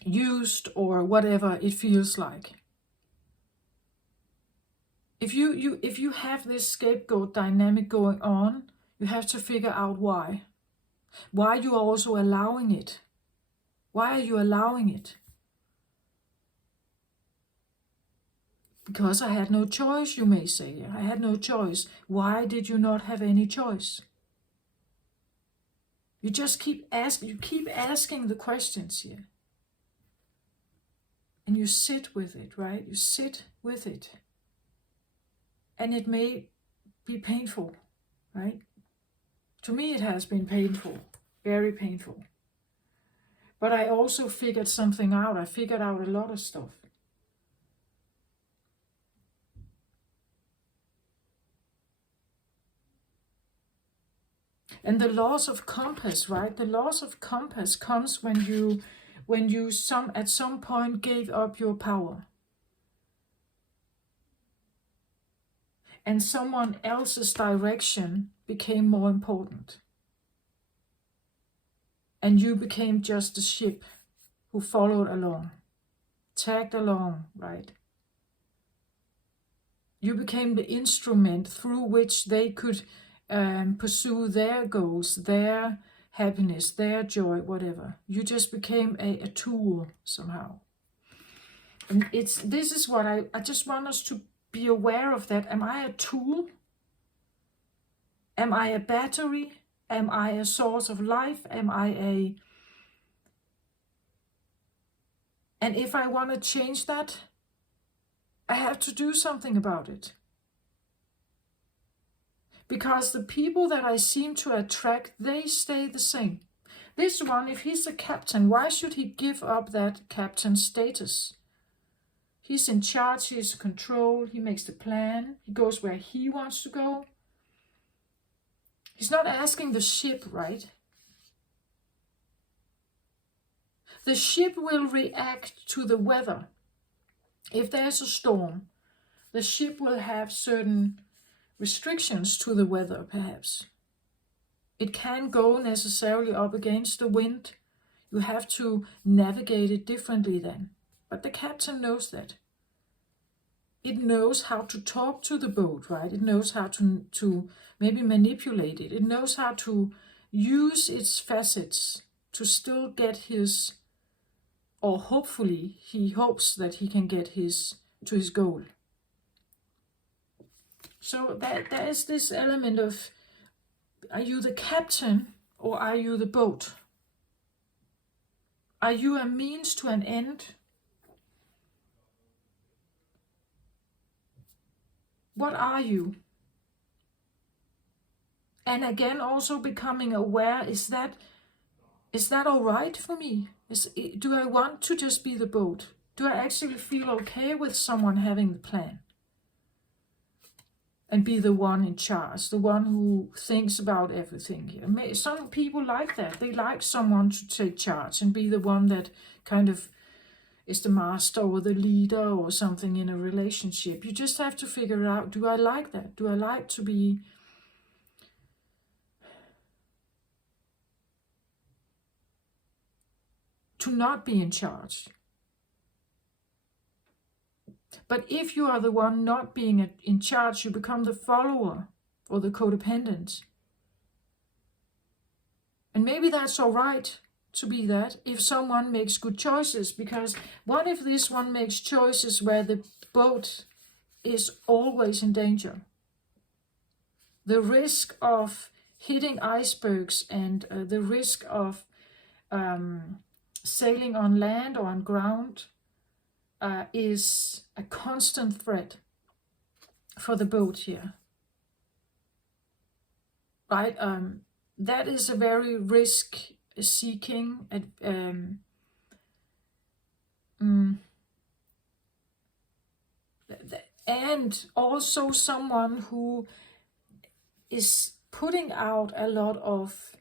used, or whatever it feels like. If you have this scapegoat dynamic going on, you have to figure out why. Why you are also allowing it. Why are you allowing it? Because I had no choice, you may say. I had no choice. Why did you not have any choice? You just keep asking the questions here. And you sit with it, right? You sit with it. And it may be painful, right? To me, it has been painful, very painful. But I also figured something out. I figured out a lot of stuff. And the loss of compass, right? The loss of compass comes when you at some point gave up your power. And someone else's direction became more important. And you became just a ship who followed along, tagged along, right? You became the instrument through which they could pursue their goals, their happiness, their joy, whatever. You just became a tool somehow. And this is what I just want us to be aware of, that. Am I a tool? Am I a battery? Am I a source of life? And if I want to change that, I have to do something about it. Because the people that I seem to attract, they stay the same. This one, if he's a captain, why should he give up that captain status? He's in charge, he's in control, he makes the plan, he goes where he wants to go. He's not asking the ship, right? The ship will react to the weather. If there's a storm, the ship will have certain restrictions to the weather, perhaps. It can't go necessarily up against the wind. You have to navigate it differently then. But the captain knows that. It knows how to talk to the boat, right? It knows how to maybe manipulate it. It knows how to use its facets to still get his, or hopefully he hopes that he can get to his goal. So there is this element of, are you the captain or are you the boat? Are you a means to an end? What are you? And again, also becoming aware, is that all right for me? Do I want to just be the boat? Do I actually feel okay with someone having the plan? And be the one in charge, the one who thinks about everything here. Some people like that. They like someone to take charge and be the one that kind of is the master or the leader or something in a relationship. You just have to figure out, do I like that? Do I like to not be in charge? But if you are the one not being in charge, you become the follower or the codependent. And maybe that's all right to be that if someone makes good choices, because what if this one makes choices where the boat is always in danger? The risk of hitting icebergs and the risk of sailing on land or on ground is a constant threat for the boat here, right? That is a very risk-seeking and also someone who is putting out a lot of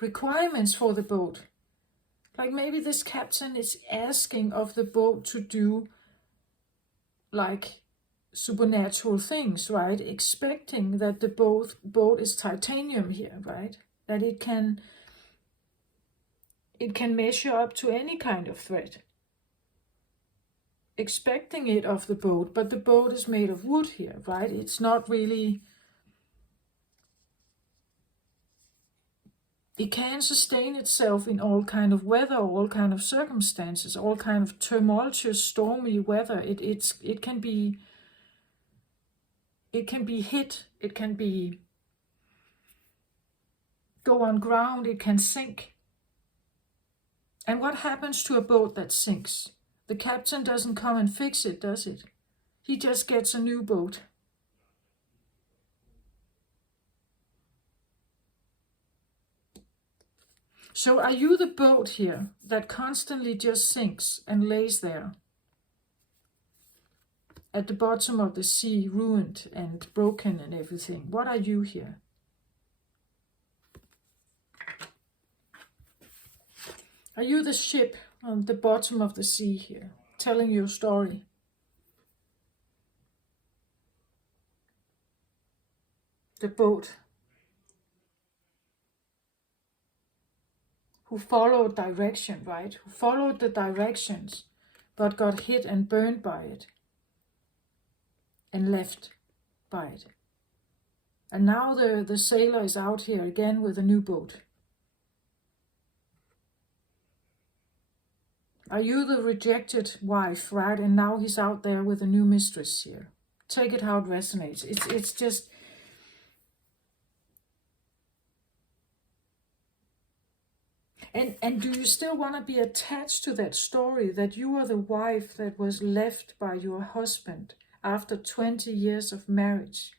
requirements for the boat. Like maybe this captain is asking of the boat to do like supernatural things, right? Expecting that the boat is titanium here, right? That it can measure up to any kind of threat. Expecting it of the boat, but the boat is made of wood here, right? It's not really, it can sustain itself in all kind of weather, all kind of circumstances, all kind of tumultuous, stormy weather. It can be hit, it can be go on ground, it can sink. And what happens to a boat that sinks? The captain doesn't come and fix it, does it? He just gets a new boat. So are you the boat here that constantly just sinks and lays there at the bottom of the sea, ruined and broken and everything? What are you here? Are you the ship on the bottom of the sea here, telling your story? The boat who followed direction, right? Who followed the directions, but got hit and burned by it, and left by it. And now the sailor is out here again with a new boat. Are you the rejected wife, right? And now he's out there with a new mistress here. Take it how it resonates. It's just... And do you still want to be attached to that story that you are the wife that was left by your husband after 20 years of marriage?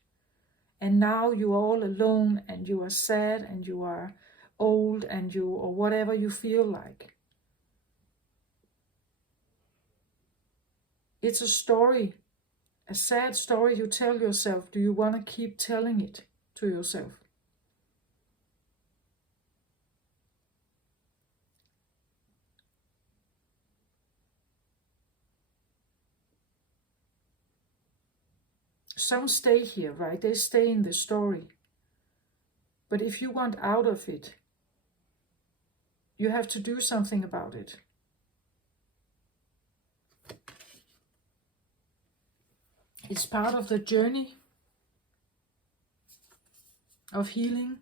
And now you are all alone and you are sad and you are old and or whatever you feel like. It's a story, a sad story you tell yourself. Do you want to keep telling it to yourself? Some stay here, right? They stay in the story. But if you want out of it, you have to do something about it. It's part of the journey of healing.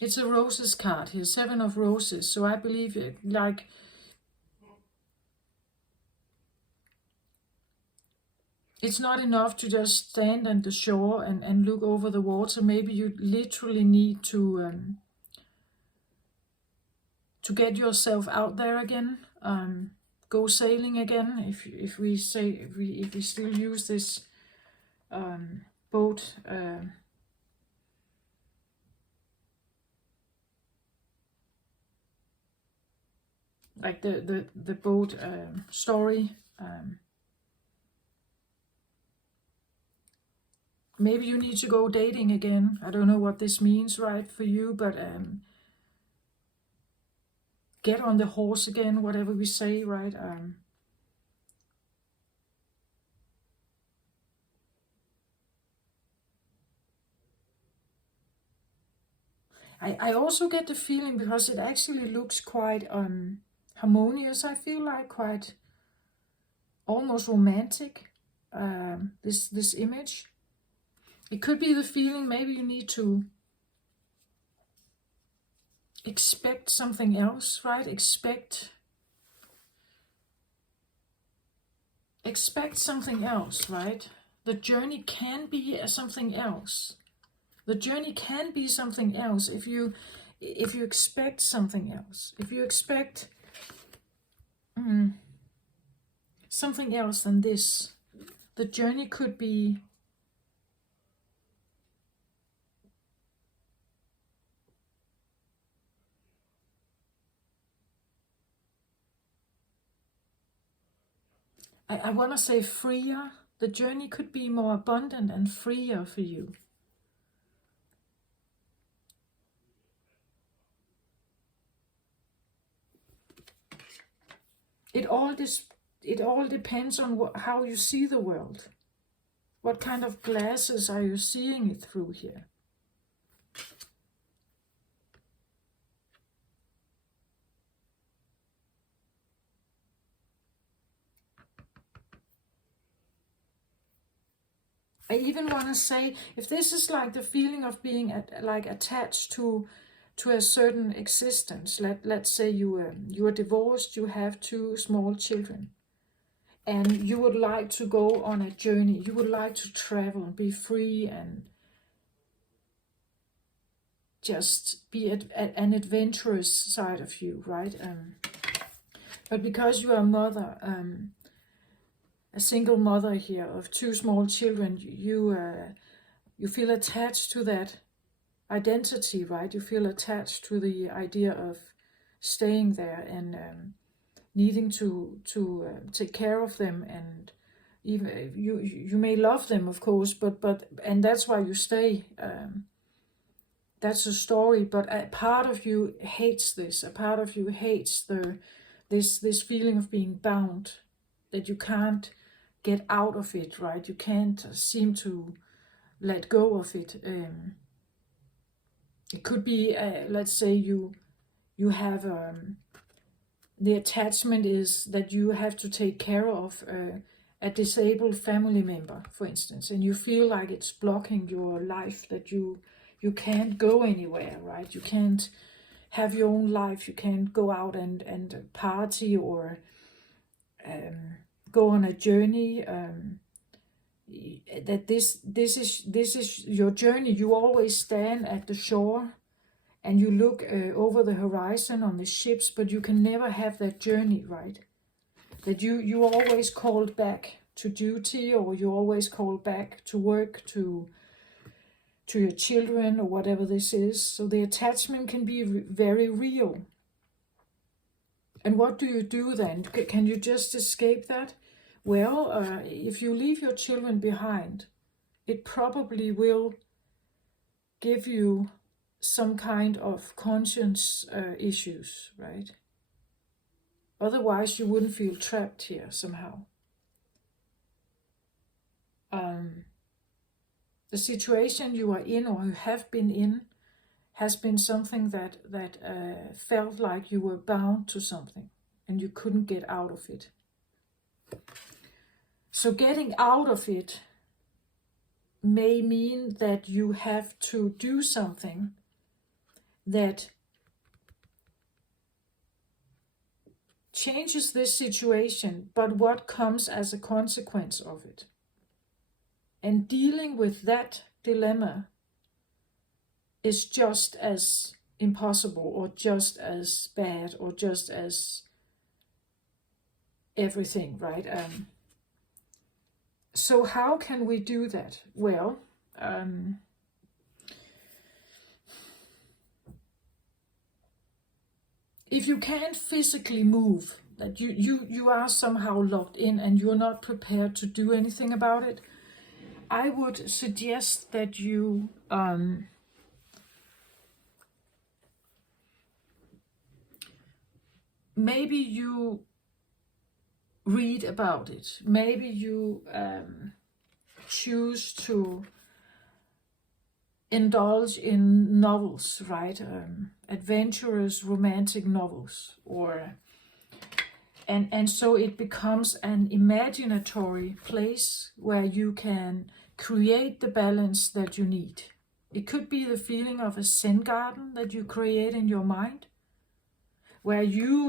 It's a roses card here, 7 of roses. So I believe like it's not enough to just stand on the shore and look over the water. Maybe you literally need to get yourself out there again, go sailing again. If we still use this boat. Like the boat story. Maybe you need to go dating again. I don't know what this means, right, for you, but get on the horse again, whatever we say, right? I also get the feeling, because it actually looks quite harmonious, I feel like, quite almost romantic, this image. It could be the feeling maybe you need to expect something else, right? Expect something else, right? The journey can be something else. The journey can be something else if you expect something else. If you expect something else than this, the journey could be I want to say freer. The journey could be more abundant and freer for you. It all depends on how you see the world. What kind of glasses are you seeing it through here? I even want to say, if this is like the feeling of being like attached to a certain existence, let's say you are divorced, you have 2 small children, and you would like to go on a journey, you would like to travel and be free and just be an adventurous side of you, right? But because you are a mother, a single mother here of 2 small children, you feel attached to that identity, right? You feel attached to the idea of staying there and needing to take care of them, and even you may love them, of course, but and that's why you stay. That's a story, but a part of you hates this. A part of you hates this feeling of being bound, that you can't get out of it, right? You can't seem to let go of it. It could be, let's say you have the attachment is that you have to take care of a disabled family member, for instance, and you feel like it's blocking your life, that you can't go anywhere, right? You can't have your own life. You can't go out and party or go on a journey. That this is your journey. You always stand at the shore and you look over the horizon on the ships, but you can never have that journey, right? That you always called back to duty, or you always called back to work, to your children, or whatever this is. So the attachment can be very real. And what do you do then? Can you just escape that? Well, if you leave your children behind, it probably will give you some kind of conscience issues, right? Otherwise, you wouldn't feel trapped here somehow. The situation you are in or you have been in has been something that felt like you were bound to something and you couldn't get out of it. So getting out of it may mean that you have to do something that changes this situation, but what comes as a consequence of it. And dealing with that dilemma is just as impossible or just as bad or just as everything, right? So how can we do that? Well, if you can't physically move, that you are somehow locked in and you're not prepared to do anything about it, I would suggest that you maybe you read about it. Maybe you choose to indulge in novels, right? Adventurous romantic novels, or and so it becomes an imaginatory place where you can create the balance that you need. It could be the feeling of a Zen garden that you create in your mind, where you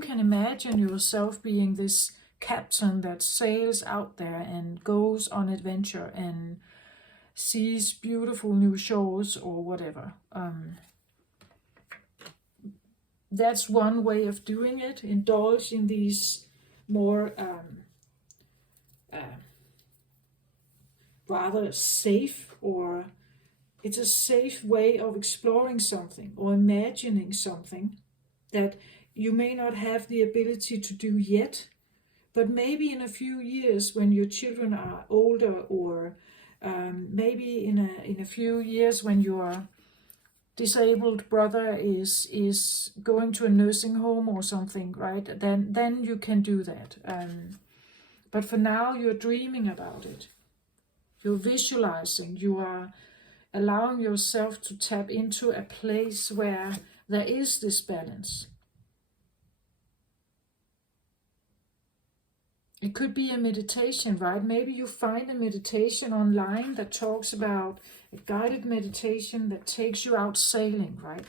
can imagine yourself being this captain that sails out there and goes on adventure and sees beautiful new shores or whatever. That's one way of doing it. Indulge in these more rather safe, or it's a safe way of exploring something or imagining something that you may not have the ability to do yet, but maybe in a few years when your children are older, or maybe in a few years when your disabled brother is going to a nursing home or something, right? Then you can do that. But for now, you're dreaming about it. You're visualizing. You are allowing yourself to tap into a place where there is this balance. It could be a meditation, right? Maybe you find a meditation online that talks about a guided meditation that takes you out sailing, right?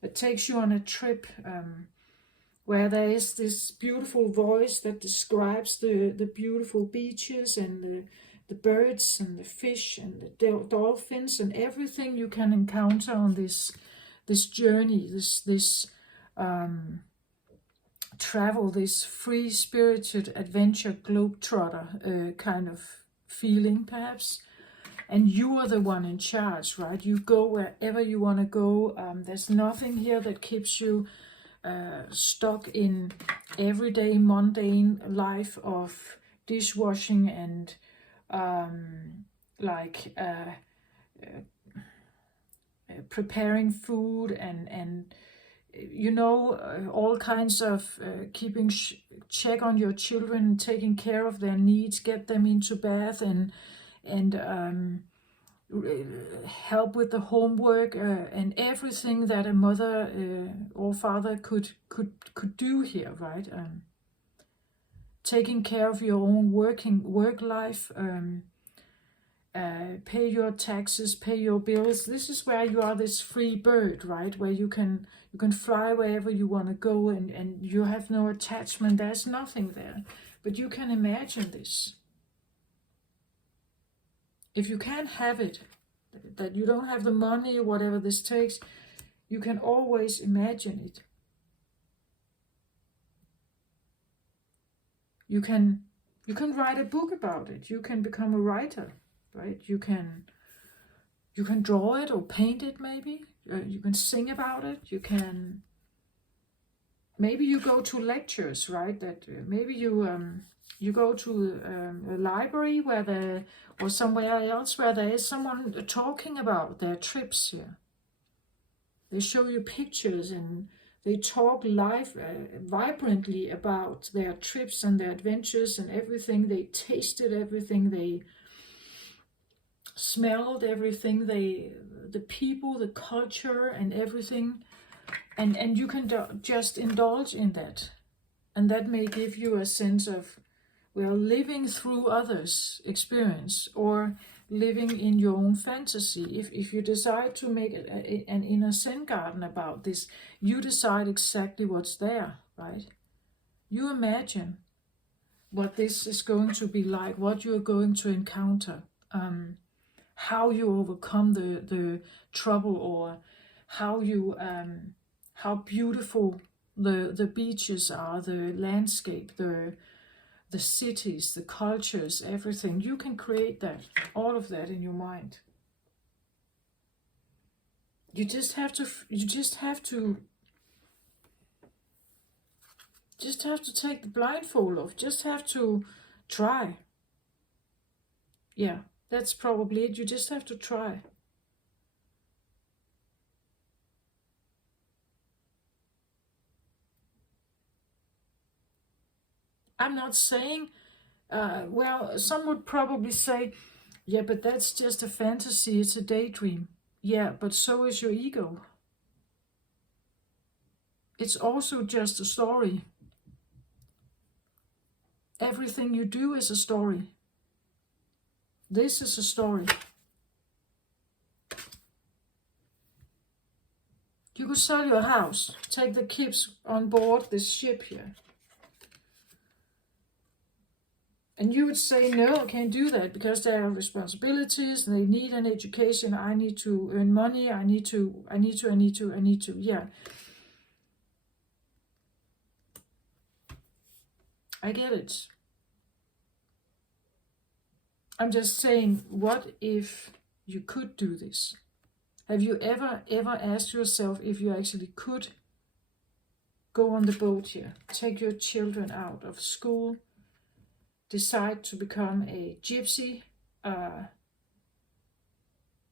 That takes you on a trip where there is this beautiful voice that describes the beautiful beaches and the birds and the fish and the dolphins and everything you can encounter on this journey, this travel, this free-spirited adventure globetrotter kind of feeling, perhaps. And you are the one in charge, right? You go wherever you want to go. There's nothing here that keeps you stuck in everyday mundane life of dishwashing and preparing food and all kinds of keeping check on your children, taking care of their needs, get them into bed and help with the homework and everything that a mother or father could do here, right? Taking care of your own work life, pay your taxes, pay your bills. This is where you are this free bird, right? Where you can fly wherever you want to go and you have no attachment. There's nothing there. But you can imagine this. If you can't have it, that you don't have the money or whatever this takes, you can always imagine it. You can write a book about it. You can become a writer, right? You can draw it or paint it, maybe. You can sing about it. You can. Maybe you go to lectures, right? That maybe you go to a library or somewhere else where there is someone talking about their trips here. They show you pictures and They talk vibrantly about their trips and their adventures and everything. They tasted everything. They smelled everything. The people, the culture, and everything. And you can just indulge in that. And that may give you a sense of, well, living through others' experience, or living in your own fantasy. If you decide to make an inner Zen garden about this, you decide exactly what's there, right? You imagine what this is going to be like, what you're going to encounter, how you overcome the trouble, or how you how beautiful the beaches are, the landscape, the cities, the cultures, everything. You can create that, all of that in your mind. You just have to take the blindfold off. Just have to try. Yeah, that's probably it. You just have to try. I'm not saying, well, some would probably say, yeah, but that's just a fantasy, it's a daydream. Yeah, but so is your ego. It's also just a story. Everything you do is a story. This is a story. You could sell your house, take the kids on board this ship here. And you would say, no, I can't do that because there are responsibilities, they need an education, I need to earn money, I need to. Yeah. I get it. I'm just saying, what if you could do this? Have you ever asked yourself if you actually could go on the boat here, take your children out of school, decide to become a gypsy,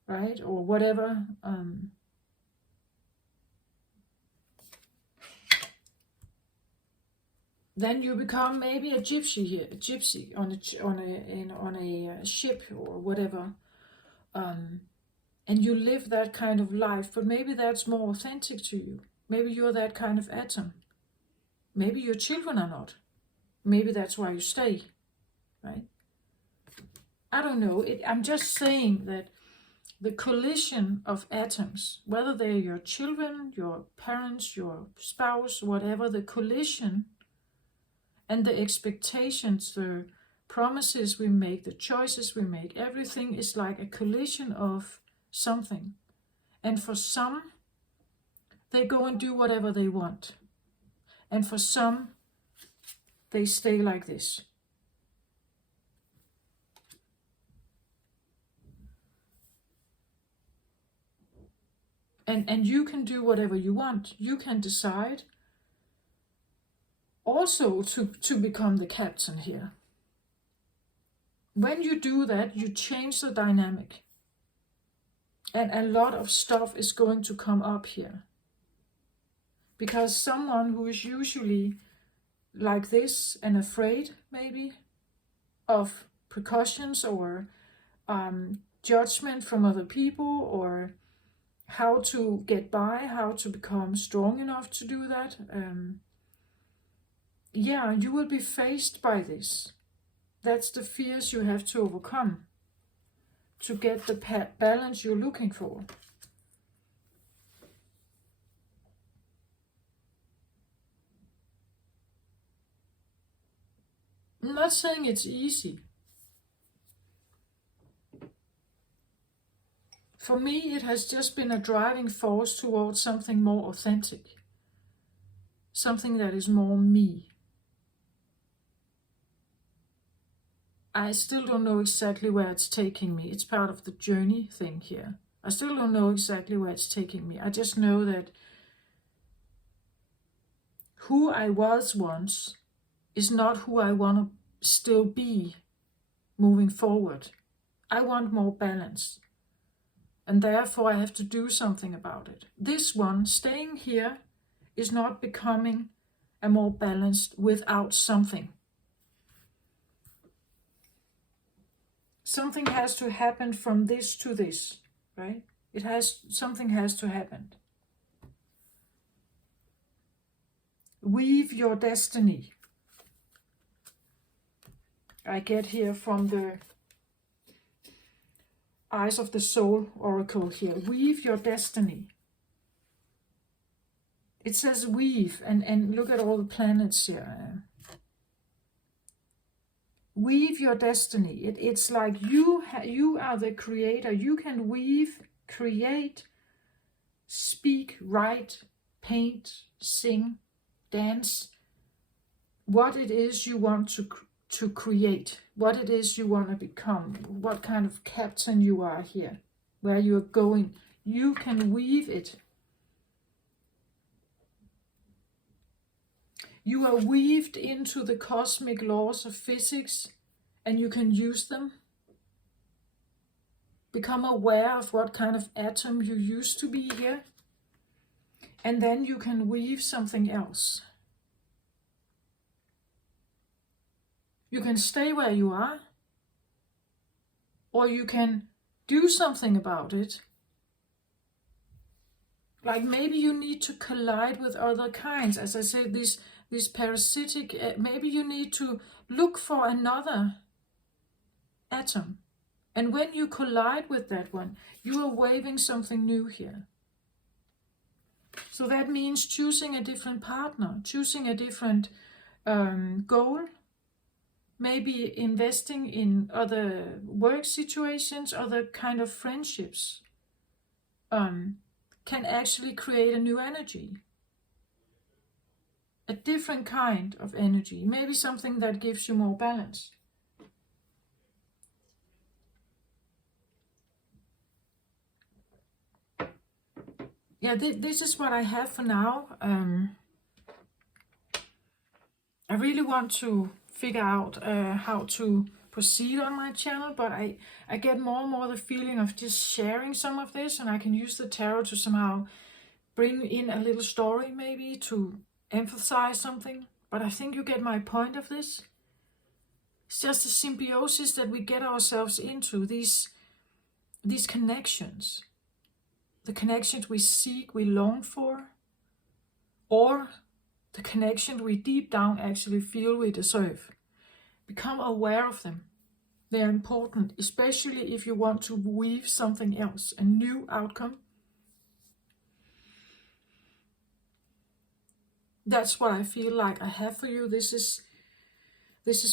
right, or whatever, then you become maybe a gypsy here, a gypsy on a ship or whatever, and you live that kind of life. But maybe that's more authentic to you. Maybe you're that kind of atom. Maybe your children are not. Maybe that's why you stay, right? I don't know. I'm just saying that the collision of atoms, whether they're your children, your parents, your spouse, whatever, the collision and the expectations, the promises we make, the choices we make, everything is like a collision of something. And for some, they go and do whatever they want. And for some, they stay like this. And you can do whatever you want. You can decide also to become the captain here. When you do that, you change the dynamic. And a lot of stuff is going to come up here. Because someone who is usually like this and afraid, maybe, of precautions or judgment from other people, or how to get by, how to become strong enough to do that, yeah, you will be faced by this. That's the fears you have to overcome to get the balance you're looking for. I'm not saying it's easy. For me, it has just been a driving force towards something more authentic. Something that is more me. I still don't know exactly where it's taking me. It's part of the journey thing here. I still don't know exactly where it's taking me. I just know that who I was once is not who I want to still be moving forward. I want more balance. And therefore I have to do something about it. This one, staying here is not becoming a more balanced without something. Something has to happen from this to this, right? Something has to happen. Weave your destiny. I get here from the Eyes of the Soul Oracle here. Weave your destiny. It says weave, and look at all the planets here. Weave your destiny. It's like you are the creator. You can weave, create, speak, write, paint, sing, dance. What it is you want to create. What it is you want to become. What kind of captain you are here. Where you're going. You can weave it. You are weaved into the cosmic laws of physics, and you can use them. Become aware of what kind of atom you used to be here, and then you can weave something else. You can stay where you are, or you can do something about it. Like maybe you need to collide with other kinds. As I said, this parasitic, maybe you need to look for another atom. And when you collide with that one, you are waving something new here. So that means choosing a different partner, choosing a different goal, maybe investing in other work situations, other kind of friendships, can actually create a new energy. A different kind of energy, maybe something that gives you more balance. Yeah, this is what I have for now. I really want to figure out how to proceed on my channel, but I get more and more the feeling of just sharing some of this, and I can use the tarot to somehow bring in a little story, maybe to emphasize something. But I think you get my point of this. It's just a symbiosis that we get ourselves into, these connections. The connections we seek, we long for, or the connection we deep down actually feel we deserve. Become aware of them. They are important, especially if you want to weave something else, a new outcome. That's what I feel like I have for you. This is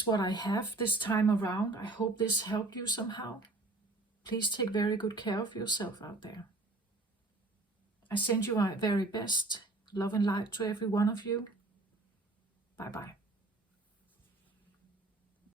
what I have this time around. I hope this helped you somehow. Please take very good care of yourself out there. I send you my very best. Love and light to every one of you. Bye-bye.